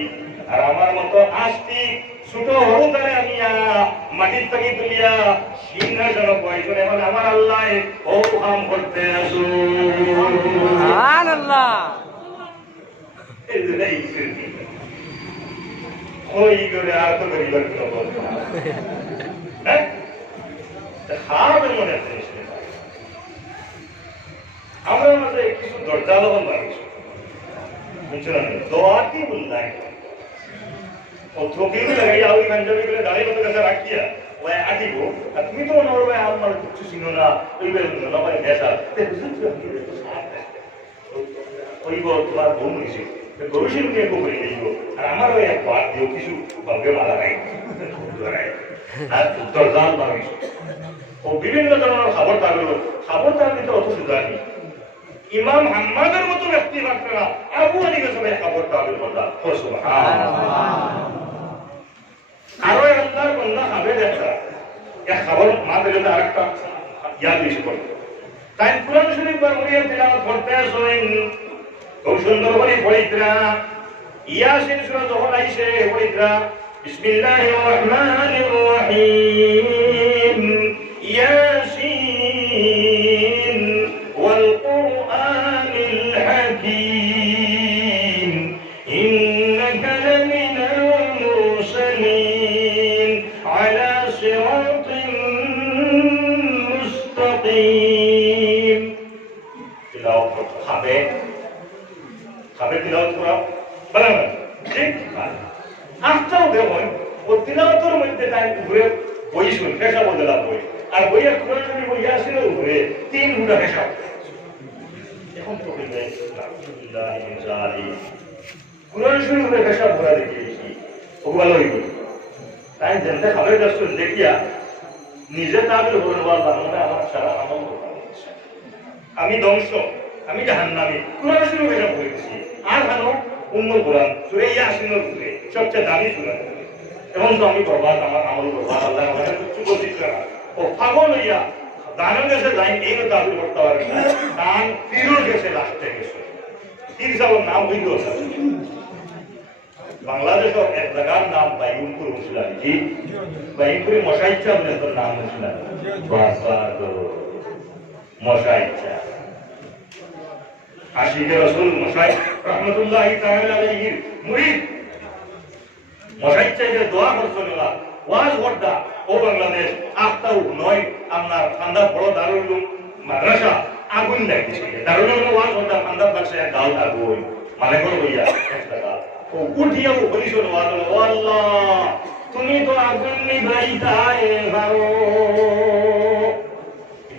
আর আমার মতো আস্তিক ছোট হরু তারে আনিয়া মাটির পাখি তুলিয়া সিংহাসন বয় শুনে এখন আমার আল্লাহ ও কাম করতে আসুন সুবহানাল্লাহ ওই করে আর তো গরিবের কোনো বলবো হ্যাঁ খাওয়াবে মনে আছে আমরা মাঝে কিছু দরজা লবণ বানিয়েছি বুঝছো না দোয়াতি বললাই ও থোকিও লাগাইয়া ওই পাঞ্জাবিগুলো দাঁড়িয়ে মতো কাছে রাখিয়া ওই আটিব আর তুমি তো মনে করবে আমার কিছু চিনো না ওই বেরো না ভাই নেশা ওই তোমার বউ নিছে গরুশিল নিয়ে গোবরে নেই আর আমার ওই এক বাদ দিও কিছু বালকে মালা নাই আর দরজাল বানিয়েছি ও বিভিন্ন ধরনের খবর তাগল অত সুদানি ইমাম হাম্মাদের মতো ব্যক্তি মাত্রা আবু হানিফা সবাই খবর তাগল বলা আরো আল্লাহর বান্দা হবে দেখা এক খবর মা দিলে আরেকটা ইয়াদ বেশি করবে তাই কুরআন শরীফ বাংলা তেলাওয়াত করতে আসেন খুব সুন্দর করে পড়িত্রা ইয়াসিন সূরা যখন আইছে পড়িত্রা বিসমিল্লাহির রহমানির রহিম ইয়াসিন إنك لمن المرسلين على صراط مستقيم تلاوت খাবে তিলাওয়াত করা বলেন ঠিক আফটাও দেখুন ও তিলাওয়াতের মধ্যে তাই ঘুরে বই শুন পেশা বদলা বই আর বইয়া কোরআন শরীফ বই আসলে ঘুরে 3 ঘন্টা পেশা এখন তো বলবে আলহামদুলিল্লাহ ইনজালি কোরআন শরীফের পেশা ভরা দেখিয়েছি ও ভালো হইব তাই জানতে খাবে দর্শন দেখিয়া নিজে তাদের বলেন আল্লাহ মনে আমার সারা আমল আমি ধ্বংস আমি জাহান্নামী কোরআন শরীফ পেশা পড়েছি আর ভালো উম্মুল কোরআন সূরা ইয়াসিনের উপরে সবচেয়ে দামি সূরা এখন তো আমি বরবাদ আমার আমল বরবাদ আল্লাহ আমাকে কিছু বলতে না ও পাগল হইয়া দানের কাছে যাই এই দাবি করতে পারে দান ফিরোর কাছে লাস্টে গেছে তিন সালের নাম হইল বাংলাদেশের এক জায়গার নাম বাইমপুর মুসলাম জি বাইমপুরে মশাইচ্ছা বলে তোর নাম মুসলাম মশাইচ্ছা আশিকে রাসূল মশাই রহমাতুল্লাহি তাআলা আলাইহির মুরিদ মশাইচ্ছা যে দোয়া করছিল ওয়াজ করতা ও বাংলাদেশ আফতাউ নয় আপনার ঠান্ডা বড় দারুল উলুম মাদ্রাসা আগুন লাগিয়েছে দারুল উলুম ওয়াজ করতা ঠান্ডা পাশে গাল আগুন মানে কোন হইয়া একটা গাল ও উঠিয়া বলিছিল ওয়াজ ও আল্লাহ তুমি তো আগুন নিভাইতায়ে পারো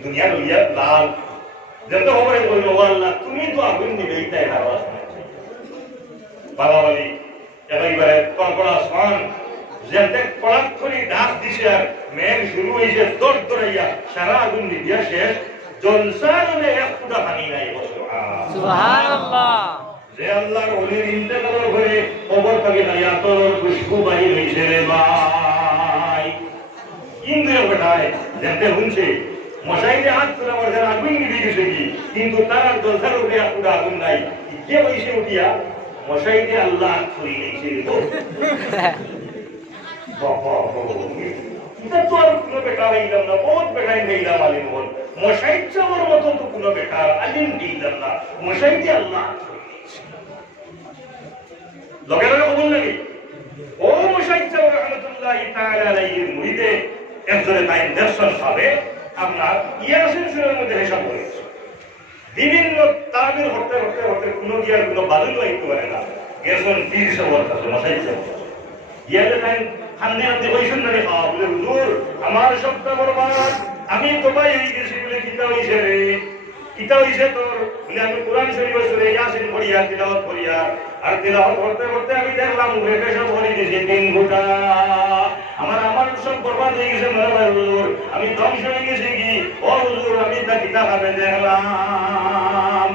দুনিয়া লইয়া লাল যত খবরে বললো ও আল্লাহ তুমি তো আগুন নিভাইতায়ে পারো বাবা বলি এবারে কড়কড়া আসমান যেতে কড়াক্ষরি ডাক দিছে আর মেঘ শুরু হয়েছে দৌড় দৌড়াইয়া সারা আগুন নিভিয়া শেষ জলসার এক ফুটা পানি নাই সুবহানাল্লাহ যে আল্লাহর ওলির ইন্তেকালের ঘরে কবর থেকে নাই আতর খুশবু বাহির হইছে রে ভাই ইন্দ্রিয় বেটায় যেতে শুনছে মশাইতে হাত তুলে আমার আগুন নিভে গেছে কি কিন্তু তার জলসার উপরে এক ফুটা আগুন নাই কে বসে উঠিয়া মশাইতে আল্লাহ ছড়ি নিয়েছে এটা তো আর কোনো বেটা হইলাম না বহুত বেটাই হইলাম আলিম বল মশাইচ্ছার মতো তো কোনো বেটা আলিম হইলাম না মশাইতে আল্লাহ লগে লগে বলুন নাকি ও মশাইচ্ছা রহমতুল্লাহি তাআলা আলাইহির মুরিদে একজনে তাই দর্শন পাবে আপনার ইয়াসিন সূরার মধ্যে হিসাব করেছে বিভিন্ন তাবির হতে হতে হতে কোনো দিয়ার কোনো বাদল হইতে পারে না গেছন 30 বছর মশাইচ্ছা ইয়ালে তাই হান্দি হান্দি হইছেন না রে বলে হুজুর আমার সবটা বরবাদ আমি তোবাই হই গেছি বলে কিতা হইছে রে কিতা হইছে তোর বলে আমি কোরআন শরীফ সূরা ইয়াসিন পড়িয়া তিলাওয়াত করিয়া আর তিলাওয়াত করতে করতে আমি দেখলাম মুখে সব ভরে দিয়েছে 3 ঘন্টা আমার সব বরবাদ হয়ে গেছে মনে হয় হুজুর আমি ধ্বংস হয়ে গেছি কি ও হুজুর আমি তা কিতা ভাবে দেখলাম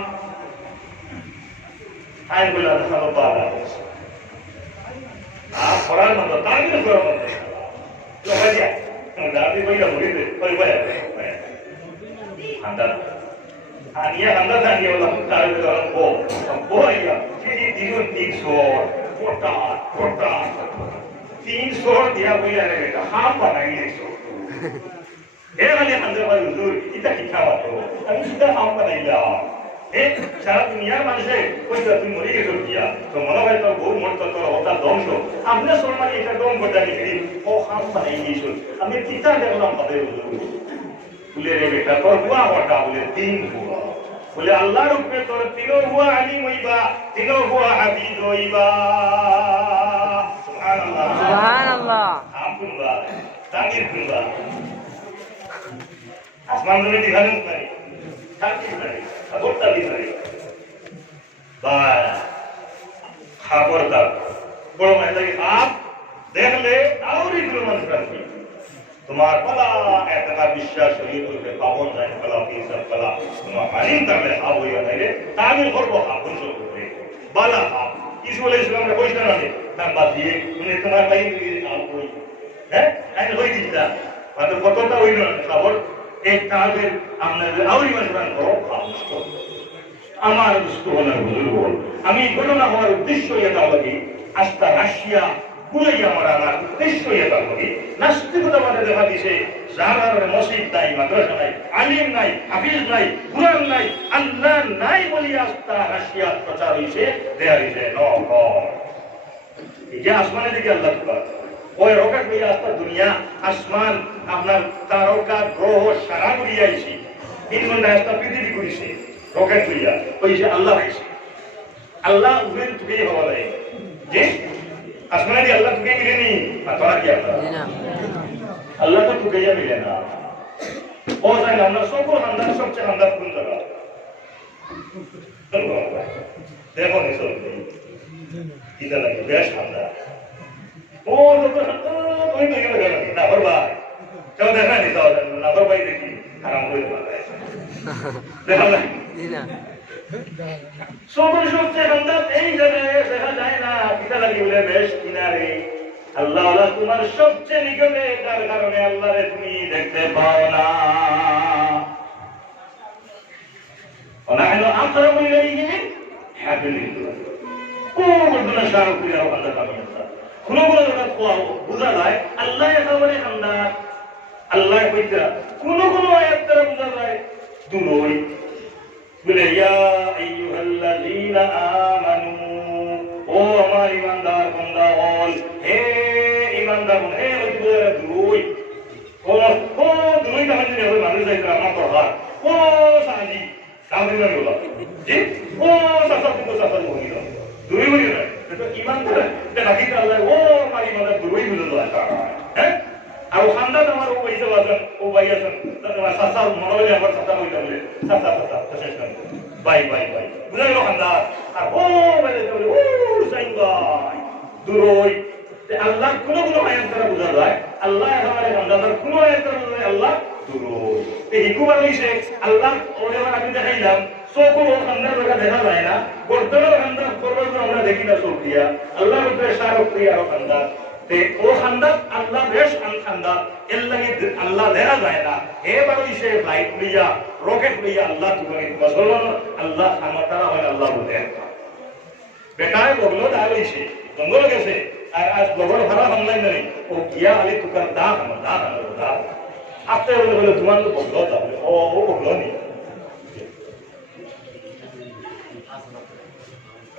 আই বলে আল্লাহ পাওয়া আর পড়ার মতো তামিল করার মতো লোকাজিয়া দাবি কইলা মুরিদে কই বলে আন্দা আনিয়া আন্দা জানিয়ে বলা তার ভিতরে বইয়া সেই দিন 300 কোটা 300 দিয়া বইলা রে এটা হাম বানাই দিছো এখানে আন্দা ভাই হুজুর এটা কি খাওয়া তো আমি সেটা হাম বানাইলাম সারা দুনিয়ার মানুষে কইতা তুমি মরে গেছো দিয়া তো মনে হয় তোর বউ মরতো তোর হতা ধ্বংস আপনি সরমানি এটা দম করতে নিবি ও হাম বানাই দিয়েছ আমি কিতা দেখলাম হবে বলে রে বেটা তোর বুয়া হটা বলে 3 বুয়া বলে আল্লাহর উপরে তোর 3 বুয়া আলিম হইবা 3 বুয়া হাফিজ হইবা সুবহানাল্লাহ সুবহানাল্লাহ আব্দুল্লাহ তাকির কুবা আসমান জমিন দিখানো পারে তাকির পারে আগরটা দিছাই বা খবরদার বড় মাইদাকে আপ দেখলে আউরি প্রমাণ করবে তোমার পালা এতটা বিশ্বাস শরীর হইতে পাবন যায় পালা পিসা পালা তোমার আলিম তাহলে হাব হইয়া নাইলে তামিল করবো হাব বন্ধ করে বালা হাব ইসু আলাইহিস সালামের কইতা না তার বাদ দিয়ে তুমি তোমার লাইন দিয়ে হাব কই হ্যাঁ আইন হই দিতা মানে কতটা হইল না খবর এক তাদের আপনাদের আউরি মাসরান করো আমার দুষ্টহনার হুজুর বল আমি ঘটনা হওয়ার উদ্দেশ্য এটা লাগে আস্থা রাশিয়া পুরাই আমার উদ্দেশ্য এটা লাগে নাস্তিকতা আমাদের দেখা দিছে যার মসজিদ নাই মাদ্রাসা নাই আলিম নাই হাফিজ নাই কুরআন নাই আল্লাহ নাই বলি আস্থা রাশিয়া প্রচার হইছে there is a no God ইয়া আসমানের দিকে আল্লাহ তুকা ওই রকেট লইয়া আসতা দুনিয়া আসমান আপনার তারকা গ্রহ সারা ঘুরিয়ে আইছি 3 ঘন্টা আসতা পৃথিবী ঘুরিছে রকেট লইয়া ওই যে আল্লাহ আইছে আল্লাহ উড়ে তুকে হওয়া যায় যে আসমানে দিয়ে আল্লাহ তুকে মিলেনি আর তোরা কি আল্লাহ তো তুকেইয়া মিলে না ও যাই না আমরা সকল হান্দার সবচেয়ে হান্দার কোন জায়গা দেখো নিশ্চয় কিতা লাগে বেশ হান্দার ও তুমি তো গেলে গেল না বর ভাই কেউ দেখা নি তাও না বর ভাই দেখি আরাম করে দেখা না সকল সবচেয়ে হান্দার এই জায়গায় দেখা যায় না কিতা লাগে বলে বেশ কিনারে আল্লাহ আল্লাহ তোমার সবচেয়ে নিকটে তার কারণে আল্লাহরে তুমি দেখতে পাও না ونحن أقرب إليه من حبل الوريد কোনদিন শারক কইরা বান্দা কামে না কোনগুলো কথা কোয়া বুঝা যায় আল্লাহ একেবারে হামদা আল্লাহ কইতা কোন আয়াত দ্বারা বুঝা যায় দুই বলে ইয়া আইয়ুহাল্লাযীনা আমানু ও আমার ঈমানদার বান্দা হল হে ঈমানদার হে দুই ও দুই না মানে মানুষ যাইতা আমার কথা ও সাজি সামনে গেল জি ও সাসার বলিল দুই বলিল এটা ঈমানদার এটা নাকি আল্লাহ ও আমার ঈমানদার দুই বলিল হ্যাঁ আর খানদান আমার ও পয়সা বাজান ও ভাই আছেন সাসার মনে হয় আমার সাসা হইতে বলে সাসা শেষ করে বাই বুঝা গেল খানদান আর ও ভাই বলে ও সাইন ভাই দুই আল্লাহ কোন আয়াত দ্বারা বুঝা যায় আল্লাহ একেবারে খানদানের কোন আয়াত দ্বারা বুঝা যায় আল্লাহ দুই এই হিকুমা হইছে আল্লাহ ওরে আমি দেখাইলাম সকল খানদার জায়গা দেখা যায় না বর্তমান খানদার পর্বত আমরা দেখি না সৌকিয়া আল্লাহর উপরে শারক প্রিয়া খানদার তে ও খানদার আল্লাহ বেশ খানদার এর লাগে আল্লাহ দেখা যায় না এবার হইছে ফ্লাইট লইয়া রকেট লইয়া আল্লাহ তুমি বসলন আল্লাহ আমাতারা হয় আল্লাহ বলে বেটায় বগলো দা হইছে জঙ্গল গেছে আর আজ বগল ভাড়া হামলাই নাই ও গিয়া আলি তুকার দা আপনি বলে তোমার তো বগলো তাহলে ও বগলো নি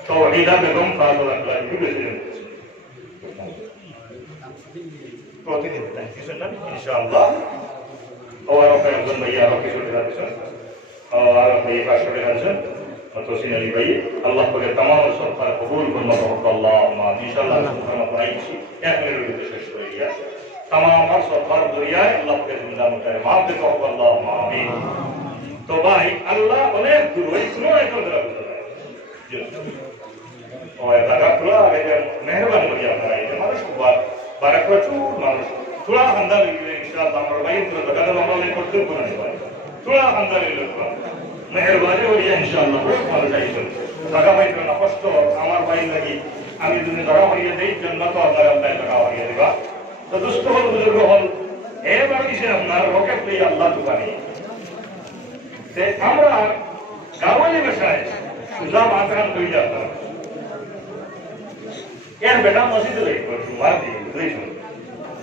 توحيدا বেগম ফাজলা লাইভে বেশিলেন প্রতিদিন কিছু না ইনশাআল্লাহ और একজন ভাই আর কিছু দিয়েছেন और ভাই পাশে দিয়েছেন তো সিনালি ভাই আল্লাহ পাকের तमाम সরকার কবুল করুন আল্লাহুম্মা ইনশাআল্লাহ সুবহানাহু ওয়া তাআলা এক মিনিট শেষ করে দিয়া तमाम সরকার দুনিয়ায় আল্লাহ পাকের জিন্দা করে মাফ দে তো আল্লাহুম্মা আমিন তো ভাই আল্লাহ অনেক দূর ওই শুনো একটা কথা জি और दादा थोड़ा अगर मेहरबानी करिए আপনারা এই মানুষ বারে প্রচুর মানুষ थोड़ा अंदर इंशाल्लाह আমরা ভাই পুরো দাদা আমরা লেট করতে পারি थोड़ा अंदर ले लो मेहरबानी করিয়ে इंशाल्लाह বহুত ভালো যাইবে দাদা ভাই তো না কষ্ট আমার ভাই লাগি আমি যদি ধরা হইয়ে দেই জন্য তো আপনারা আল্লাহ টাকা হইয়ে দিবা তো দুষ্ট হল বুজুর্গ হল এবার কিসে আপনার রকেট লই আল্লাহ দোকানে তে আমরা গাওয়ালি ভাষায় সুজা মাতান কই যাতা यार बेटा मस्जिद ले मार दी दुश्मन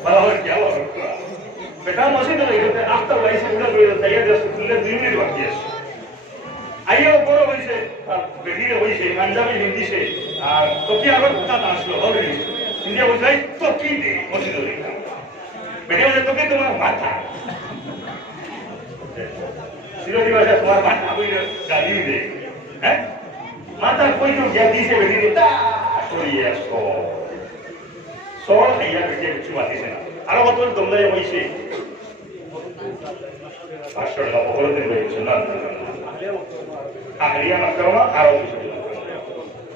बराबर क्या हुआ बेटा मस्जिद ले गए आफ्टर वाइस पूरा पूरा तैयार जस्ट पूरे 2 मिनट बाकी है आइयो बड़ो वैसे बेटी रे वैसे पंजाबी हिंदी से तो क्या अगर पता ना আসলো হবে हिंदी बोलते तो की दे मस्जिद ले बेटे बोले तो के तुम्हारा माथा सिरोटी भाषा तुम्हारा माथा कोई गाली दे हैं माथा कोई तो जल्दी से बेटी देता সব খাইয়া পেটে কিছু মাতিছে না আরো কত তোমরা হইছে 500 টাকা বড় দিন হইছে না আহলিয়া মাকরামা আরো কিছু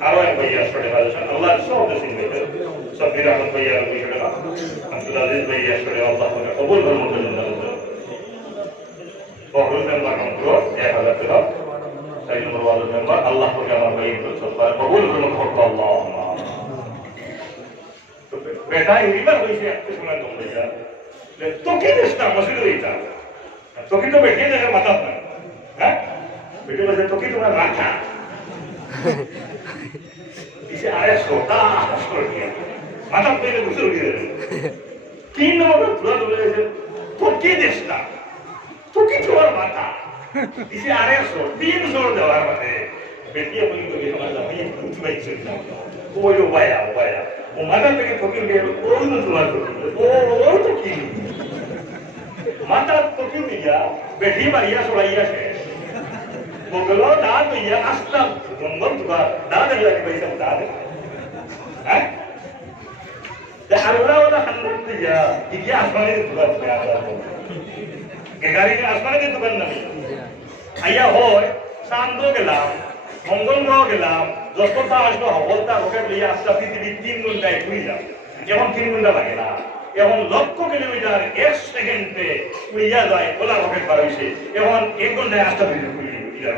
আরো এক ভাইয়া 100 টাকা দিয়েছেন আল্লাহ সব দিন দিবে সবির আহমদ ভাইয়া 200 টাকা আব্দুল আজিজ ভাইয়া 100 টাকা আল্লাহ তাআলা কবুল করুন বহু মেম্বার নম্বর 1000 টাকা সাইদ নম্বর ওয়াল মেম্বার আল্লাহ পাক আমার ভাইয়ের সরকার কবুল করুন আল্লাহুম্মা बेटा इधर वैसे आपको सुना तुम भैया तो क्या रिश्ता मस्जिद रहता तो कि तो बैठे जगह माता अपना हैं बेटे वैसे तो कि तुम्हारा माथा इसे आया सोता छोड़ दिया माता पहले गुस्से हो गए 3 नंबर पूरा बोले जैसे तो क्या रिश्ता तो कि तुम्हारा माथा इसे आया सो 3 जोड़ दवा माते बेटी अपनी को ये हमारा भैया कुछ भाई सुनना वो यो वाया ও মাথা থেকে ফকির গেল ওই তো তোমার ও তো কি মাথা ফকির দিয়া বেশি বাড়িয়া সরাইয়া শেষ বগলো দাঁত হইয়া আস্তা জঙ্গল তোমার দাঁত লাগে পয়সা দাঁত হ্যাঁ আল্লাহ ওরা হান্নাত দিয়া ইয়া আসমানের দোকান গাড়ি আসমানের দোকান নামি আইয়া হয় চান্দ গেলাম মঙ্গল গ্রহ গেলাম যতটা আসলো হবলতা রকেট লইয়া আস্তা পৃথিবীর 3 ঘন্টায় ঘুরিলাম এখন 3 ঘন্টা লাগে না এখন লক্ষ কিলোমিটার 1 সেকেন্ডে উড়িয়া যায় ওলা রকেট বার হইছে এখন 1 ঘন্টায় আস্তা পৃথিবী উড়িয়া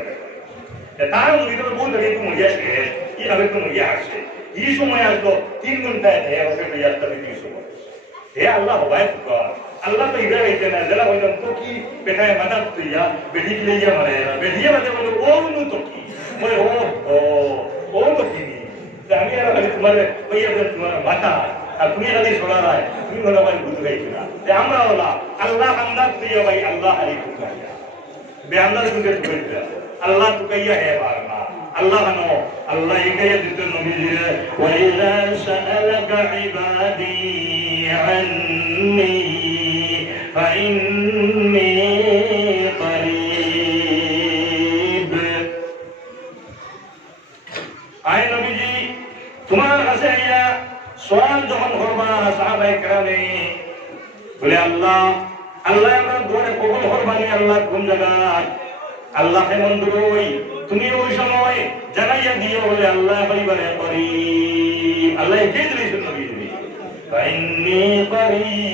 তার ভিতরে বহুত আগে তো মরিয়া শেষ কিভাবে তো মরিয়া আসছে এই সময় আসলো 3 ঘন্টায় রকেট লইয়া আস্তা পৃথিবীর সময় হে আল্লাহ হবাই ফুকা আল্লাহ তো ইধর হইতে না যারা হইলাম তো কি বেটায় মাদাত তুইয়া বেটি লইয়া মারে বেটিয়া মাঝে বলে ও নু তো কি মই ও তো কি আমি আর খালি তোমার কইয়া দেন তোমার মাথা আর তুমি খালি সোনা রায় তুমি বলে ভাই বুঝ গাইছি না যে আমরা ওলা আল্লাহ হামদাত তুইয়া ভাই আল্লাহ আলী ফুকাইয়া বেহামদাত তুকে তুইয়া আল্লাহ তুকাইয়া হে বারনা আল্লাহ নো আল্লাহ ইকাইয়া দিতে নবীজিরে ওয়া ইযা সাআলাকা ইবাদি عني فإني قريب আয় নবীজি তোমার কাছে আইয়া সওয়াল যখন করবা সাহাবায়ে কেরামে বলে আল্লাহ আমার দোয়া কবুল করবানি আল্লাহ কোন জায়গা আল্লাহ কেমন দূরই তুমি ওই সময় জানাইয়া দিও বলে আল্লাহ পরিবারে করিম আল্লাহ কে দিয়েছেন নবীজি فإني قريب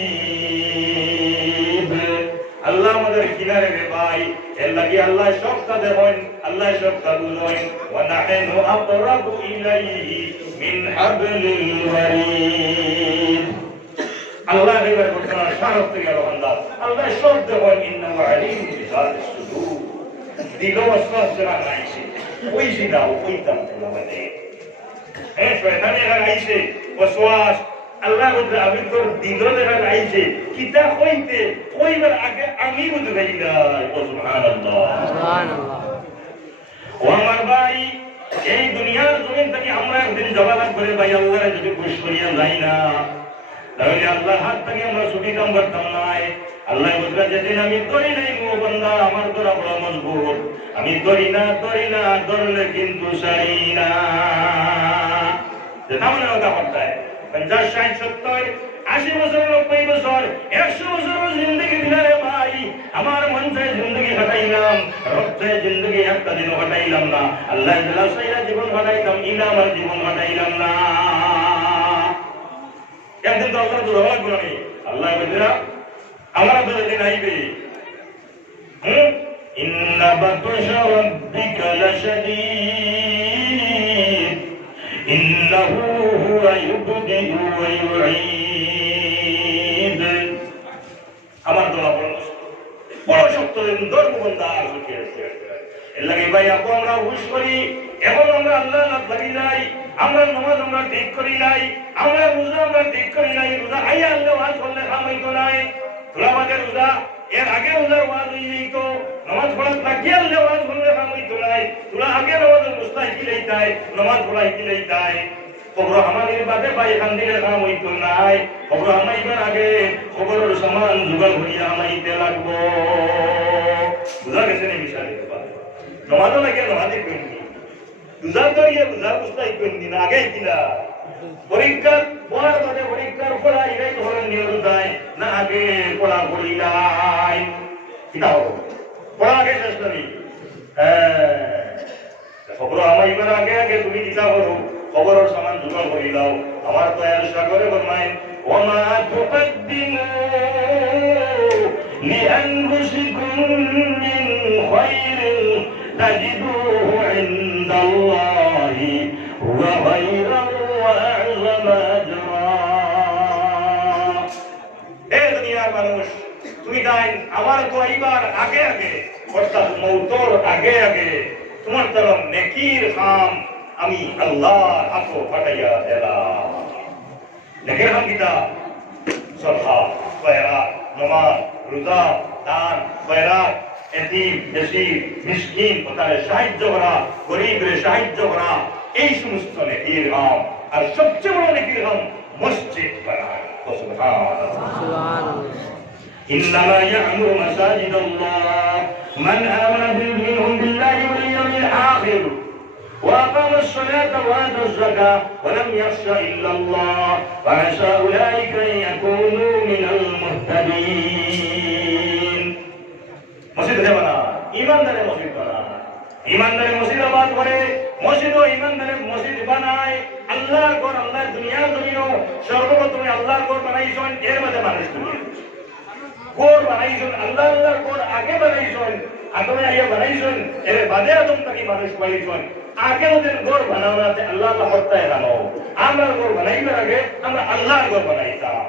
আল্লাহ আমাদের কিনারে রে ভাই এর লাগি আল্লাহ সবটা দেখেন আল্লাহ সবটা বুঝেন ওয়া নাহনু আকরাবু ইলাইহি মিন হাবলিল ওয়ারিদ আল্লাহ এর ঘটনা শরফ থেকে বান্দা আল্লাহ সব দেখেন ইন্নাহু আলিমুন বিযাতিস সুদূর দিলো ওয়াসওয়াস করা নাইছে ওই জিদা ওই দাম মানে শয়তানে লাগাইছে ওয়াসওয়াস আল্লাহ বলে আমি তোর দিলো দেখা যাইছে কিতা কইতে কইবার আগে আমি বুঝে যাই না সুবহানাল্লাহ সুবহানাল্লাহ ও আমার ভাই এই দুনিয়ার জমিন থেকে আমরা একদিন জবাব করে ভাই আল্লাহর যদি খুশি করিয়া যাই না তাহলে আল্লাহর হাত থেকে আমরা ছুটি কাম করতাম না আল্লাহ বলে যেদিন আমি ধরি নাই গো বান্দা আমার ধরা বড় মজবুত আমি ধরি না ধরলে কিন্তু সারি না যেটা মনে কথা বলতে 50 60 70 80 বছর 90 বছর 100 বছর জিন্দগি দিলারে ভাই আমার মন চাই জিন্দগি কাটাইলাম রব চাই জিন্দগি একটা দিন কাটাইলাম না আল্লাহ তাআলা সাইরা জীবন কাটাইলাম ইলা আমার জীবন কাটাইলাম না একদিন তো আল্লাহ দোয়া করি আল্লাহ বলেরা আমার দিন আইবে ইন্না বাতশা রাব্বিকা লাশাদীদ ইন্নাহু হুয়া ইউবদিউ ওয়া ইউঈদ আমার দোয়া বড় শক্ত ধর্মবন্ধা আজকে এর লাগে ভাই আমরা হুশ করি এবং আমরা আল্লাহ না লাগি নাই আমরা নামাজ আমরা ঠিক করি নাই আমরা রোজা আমরা ঠিক করি নাই রোজা আইয়া আল্লাহ ওয়াজ করলে খামাইতো নাই তোলাবাদের রোজা এর আগে রোজার ওয়াজ হইলেই তো নামাজ পড়া লাগিয়ে আল্লাহ ওয়াজ করলে খামাইতো নাই তোলা আগে নামাজের মুস্তাহ কিলাই তাই নামাজ পড়াই কিলাই তাই খবর আমাদের বাদে ভাই এখান দিলে কাম হইতো নাই খবর আমাইবার আগে খবরের সমান জোগাড় করিয়া আমাইতে লাগবো বুঝা গেছে নি বিষয় নামাজও লাগে নামাজই করিনি রোজা করিয়া রোজা মুস্তাহ করিনি না আগে কিনা পরীক্ষা পড়ার বাদে পরীক্ষার পড়া এটাই ধরেন নিয়ম দেয় না আগে পড়া পড়ি নাই কিনা হবো পড়া আগে শেষ করি খবর আমাইবার আগে আগে তুমি কিতা করো খবরের সমান জোগাড় করি দাও আমার তো এরশা করে ফরমায় ওমা তুকদ্দিমু লিআনফুসিকুম মিন খায়রিন তাজিদুহু ইনদাল্লাহি হুয়া খায়রান ওয়া আ'যামা আজরা হে দুনিয়ার মানুষ তুমি তাই আমার তো এইবার আগে আগে অর্থাৎ মওতর আগে আগে তোমার তরফ নেকির কাম আমি আল্লাহর হাতে পাঠাইয়া দিলাম নেকির কাম কিতা সালাত খয়রাত নামাজ রোজা দান খয়রাত এতিম মিসকিন মিসকিন ওতারে সাহায্য করা গরীবরে সাহায্য করা এই সমস্ত নেকির কাম আর সবচেয়ে বড় নেকির কাম মসজিদ বানায়। সুবহানাল্লাহ। ইন্নামা ইয়া'মুরু মাসাজিদাল্লাহ মান আমানা মিনহুম বিল্লাহি ওয়াল ইয়াউমিল আখির وأقام الصلاة وآتى الزكاة ولم يخش إلا الله وعسى أولئك أن يكونوا من المهتدين মসজিদ দেওয়ানা ইমানদারে মসজিদ বানায় ইমানদারে মসজিদ আবাদ করে মসজিদ ও ইমানদারে মসজিদ বানায় আল্লাহর ঘর আল্লাহর দুনিয়ার জমিনও সর্বপ্রথমে আল্লাহর ঘর বানাইছেন এর মধ্যে মানুষ দুনিয়া ঘর বানাইছেন আল্লাহর ঘর আগে বানাইছেন আদমে আইয়া বানাইছেন এর বাদে আদম তাকে মানুষ বানাইছেন আগে ওদের ঘর বানানোতে আল্লাহ হত্যায় জানো আমরা ঘর বানাইবার আগে আমরা আল্লাহর ঘর বানাইতাম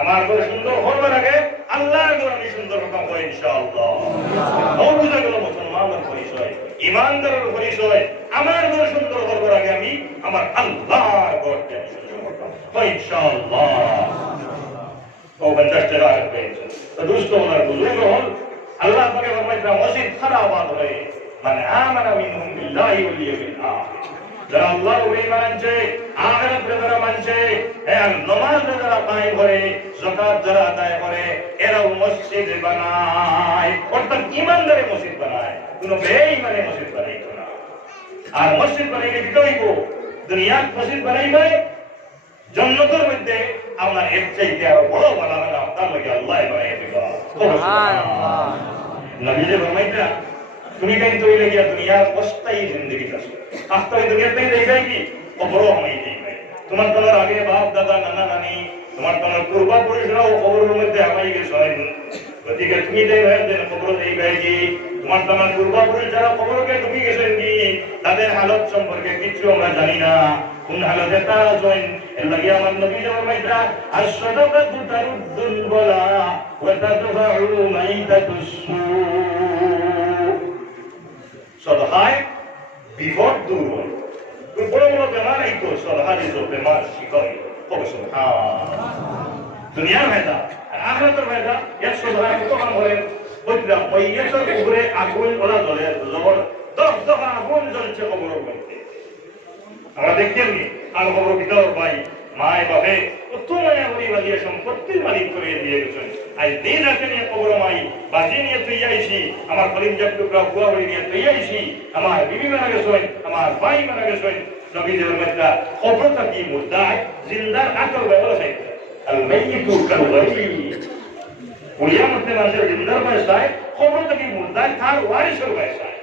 আমার ঘর সুন্দর হবার আগে আল্লাহর ঘর আমি সুন্দর রকম হয় ইনশাআল্লাহ বুঝা গেল মুসলমানের পরিচয় ইমানদারের পরিচয় আমার ঘর সুন্দর হবার আগে আমি আমার আল্লাহর ঘরকে আমি সুন্দর করতাম ইনশাআল্লাহ ও 50 টাকা পেয়েছে তো দুষ্ট ওনার বুজুর্গ হল আল্লাহ পাকে ফরমাইছেন মসজিদ খারাপ হয় মানে আমানা মিনহুম বিল্লাহি ওয়াল ইয়াউমিল আখির যারা আল্লাহর উপর ঈমান আনছে আখিরাতে যারা মানছে আর নামাজ যারা কায়েম করে যাকাত যারা আদায় করে এরাও মসজিদ বানায় অর্থাৎ ঈমানদারে মসজিদ বানায় কোনো বেঈমানে মসজিদ বানাইতো না আর মসজিদ বানাইলে কি হইব দুনিয়ার মসজিদ বানাইবে জান্নাতের মধ্যে আমরা এর চাইতে আরো বড় বানাবে না তার লাগে আল্লাহ বানাইয়া দিবা সুবহানাল্লাহ নবীজি ফরমাইছেন তুমি কিন্তু ওই লাগিয়া দুনিয়ার অস্থায়ী জিন্দগি আছে আস্তাই দুনিয়াতে দেই যায়কি কবরও আমি দেই ভাই তোমার তোমার আগে বাপ দাদা নানা নানি তোমার তোমার পূর্বপুরুষরাও কবরের মধ্যে আমাই গেছেন গতিকে তুমি দেই ভাই দেন কবর দেই ভাইকি তোমার তোমার পূর্বপুরুষ যারা কবরকে ঢুকে গেছেন কি তাদের হালত সম্পর্কে কিছু আমরা জানি না কোন হালতে তারা জয়েন এর লাগে আমার নবী ফরমাইতা আস-সাদাকাতু তারুদ্দুল বালা ওয়া তাদফাউ মাইতাতুস সু সদহায় বিপদ দূর হয় বড় বড় বেমার এই তো সদহায় যে বেমার শিকারী হবে সুবহানাল্লাহ দুনিয়ার ফায়দা আর আখিরাতের ফায়দা এক সদহায় কত কাম করে বললাম ওই এসব উপরে আগুন ওলা জ্বলে জবর 10 দফা আগুন জ্বলছে কবরের মধ্যে আমরা দেখতেন আর কবর ভিতর ভাই মায় বাপে কত মায়া হরি বাজিয়ে সম্পত্তির মালিক করে দিয়ে গেছেন আজ দিন আছে নিয়ে কবর মাই বাজি নিয়ে তুই আইছি আমার কলিজার টুকরা বুয়া হরি নিয়ে তুই আইছি আমার বিবি মারা গেছেন আমার ভাই মারা গেছেন নবী দেওয়ার মধ্যে কবরটা কি মুদ্দায় জিন্দার আকল ব্যবস্থা আল মাইয়িতু কাল গায়ব কুলিয়ামতে মানুষের জিন্দার ব্যবস্থায় কবরটা কি মুদ্দায় তার ওয়ারিসের ব্যবস্থায়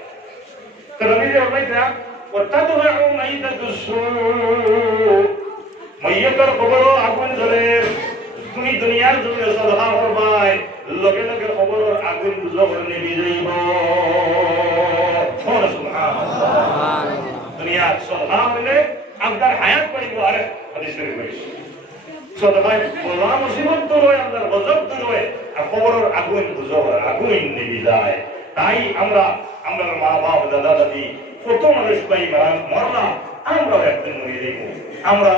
তো নবী দেওয়ার মধ্যে وتدفع ميتة السوء মইয়তের কবর আগুন জ্বলে তুমি দুনিয়ার জন্য সদহা করবাই লগে লগে কবরের আগুন জবর নিবি যাইব সুবহানাল্লাহ দুনিয়ার সদহা হলে আপনার হায়াত পাইব আর হাদিস শরীফ আছে সদহায় বলা মুসিবত দূর হয় আপনার গজব দূর হয় আর কবরের আগুন জবর আগুন নিবি যায় তাই আমরা মা বাপ দাদা দাদি কত মানুষ পাই মরলাম আমরাও একদিন মরে যাইব আমরা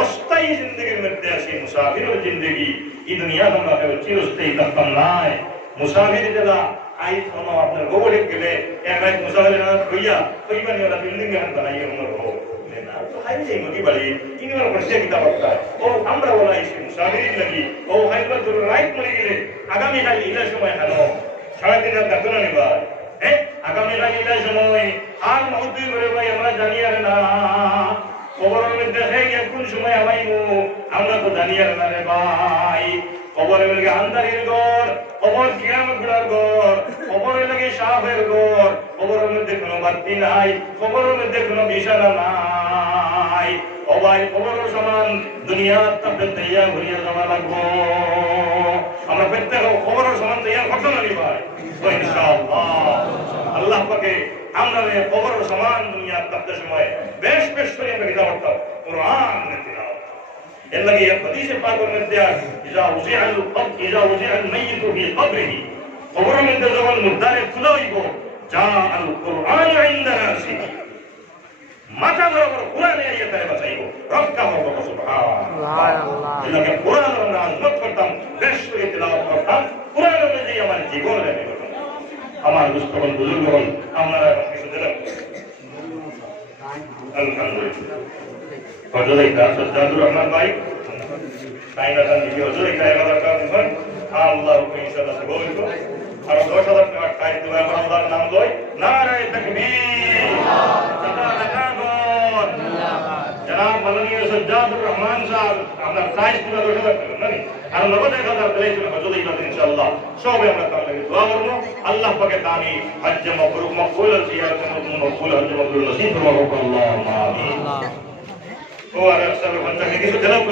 অস্থায়ী জিন্দগির মধ্যে আছি মুসাফিরের জিন্দগি এই দুনিয়া আমরা চিরস্থায়ী থাকতাম নাই মুসাফির যারা আই কোনো আপনার গোবরে গেলে এক রাত মুসাফির হইয়া হইবানি ওরা বিল্ডিং এর বানাইয়া মনে হবো না তো হাই যাই নদী বাড়ি ইনিবার বসে কিতাব পড়তা ও আমরা বলা আইছি মুসাফির লাগি ও হাইবার তোর রাইট মরে গেলে আগামী কাল ইলা সময় হানো সারা দিন রাত কাটনা নিবা আগামী কাল ইলা সময় আর মহতি করে ভাই আমরা জানি আর না কবরের মধ্যে দেখে কোন সময় আমাইমু আমরা তো জানি আর না রে ভাই কবরের মধ্যে আন্দারের ঘর কবর কিয়ামত গুড়ার ঘর কবরের লাগে সাপের ঘর কবরের মধ্যে কোনো বাতি নাই কবরের মধ্যে কোনো বিছানা নাই ও ভাই কবরের সমান দুনিয়ার তাপে তৈয়ার হইয়া যাওয়া লাগবো আমরা প্রত্যেক কবরের সমান তৈয়ার করতে পারি ভাই ইনশাআল্লাহ আল্লাহ পাকে আমরা কবরের সমান দুনিয়ার তাপতে সময় বেশ বেশ করে আমরা কিতাব পড়তাম কোরআন তিলাওয়াত এর লাগে এই হাদিসে পাকের মধ্যে ইজা উজিআল মাইয়িতু ফি কবরিহি কবরের মধ্যে যখন মুর্দারে তুলা হইব যা আল কোরআন ইনদা রাসিহি মাথা বরাবর কোরআনে আইয়া তারে বাঁচাইব রক্ষা হবে সুবহানাল্লাহ এর লাগে কোরআন আমরা আজমত করতাম বেশ করে তিলাওয়াত করতাম কোরআন অনুযায়ী আমার জীবন লেগে গেল আমার দুস্থবল বুজুর্গগণ আপনারা কিছু দিলেন আলহামদুলিল্লাহ হজর এটা সজ্জাদুর রহমান ভাই টাইম আছেন দিদি হজর এটা 1000 টাকা দিবেন আল্লাহ ইনশাআল্লাহ দেব আর 10,000 টাকা টাইম দিবেন আমরা আল্লাহর নাম লই নারায়ে তাকবীর জিন্দাবাদ জনাব মাননীয় সজ্জাদুর রহমান সাহেব আপনার প্রাইস পুরো 10,000 টাকা নাকি আর 90,000 দিলেন হজর এটা ইনশাআল্লাহ সবাই আমরা তার লাগি দোয়া করব আল্লাহ পাকে দানি হজ মাবরুর মকবুল জিয়ারত মকবুল হজ মাবরুর নসিব করুন আল্লাহুম্মা আমিন ও আর আসলে বন্ধ কিছু দিলাম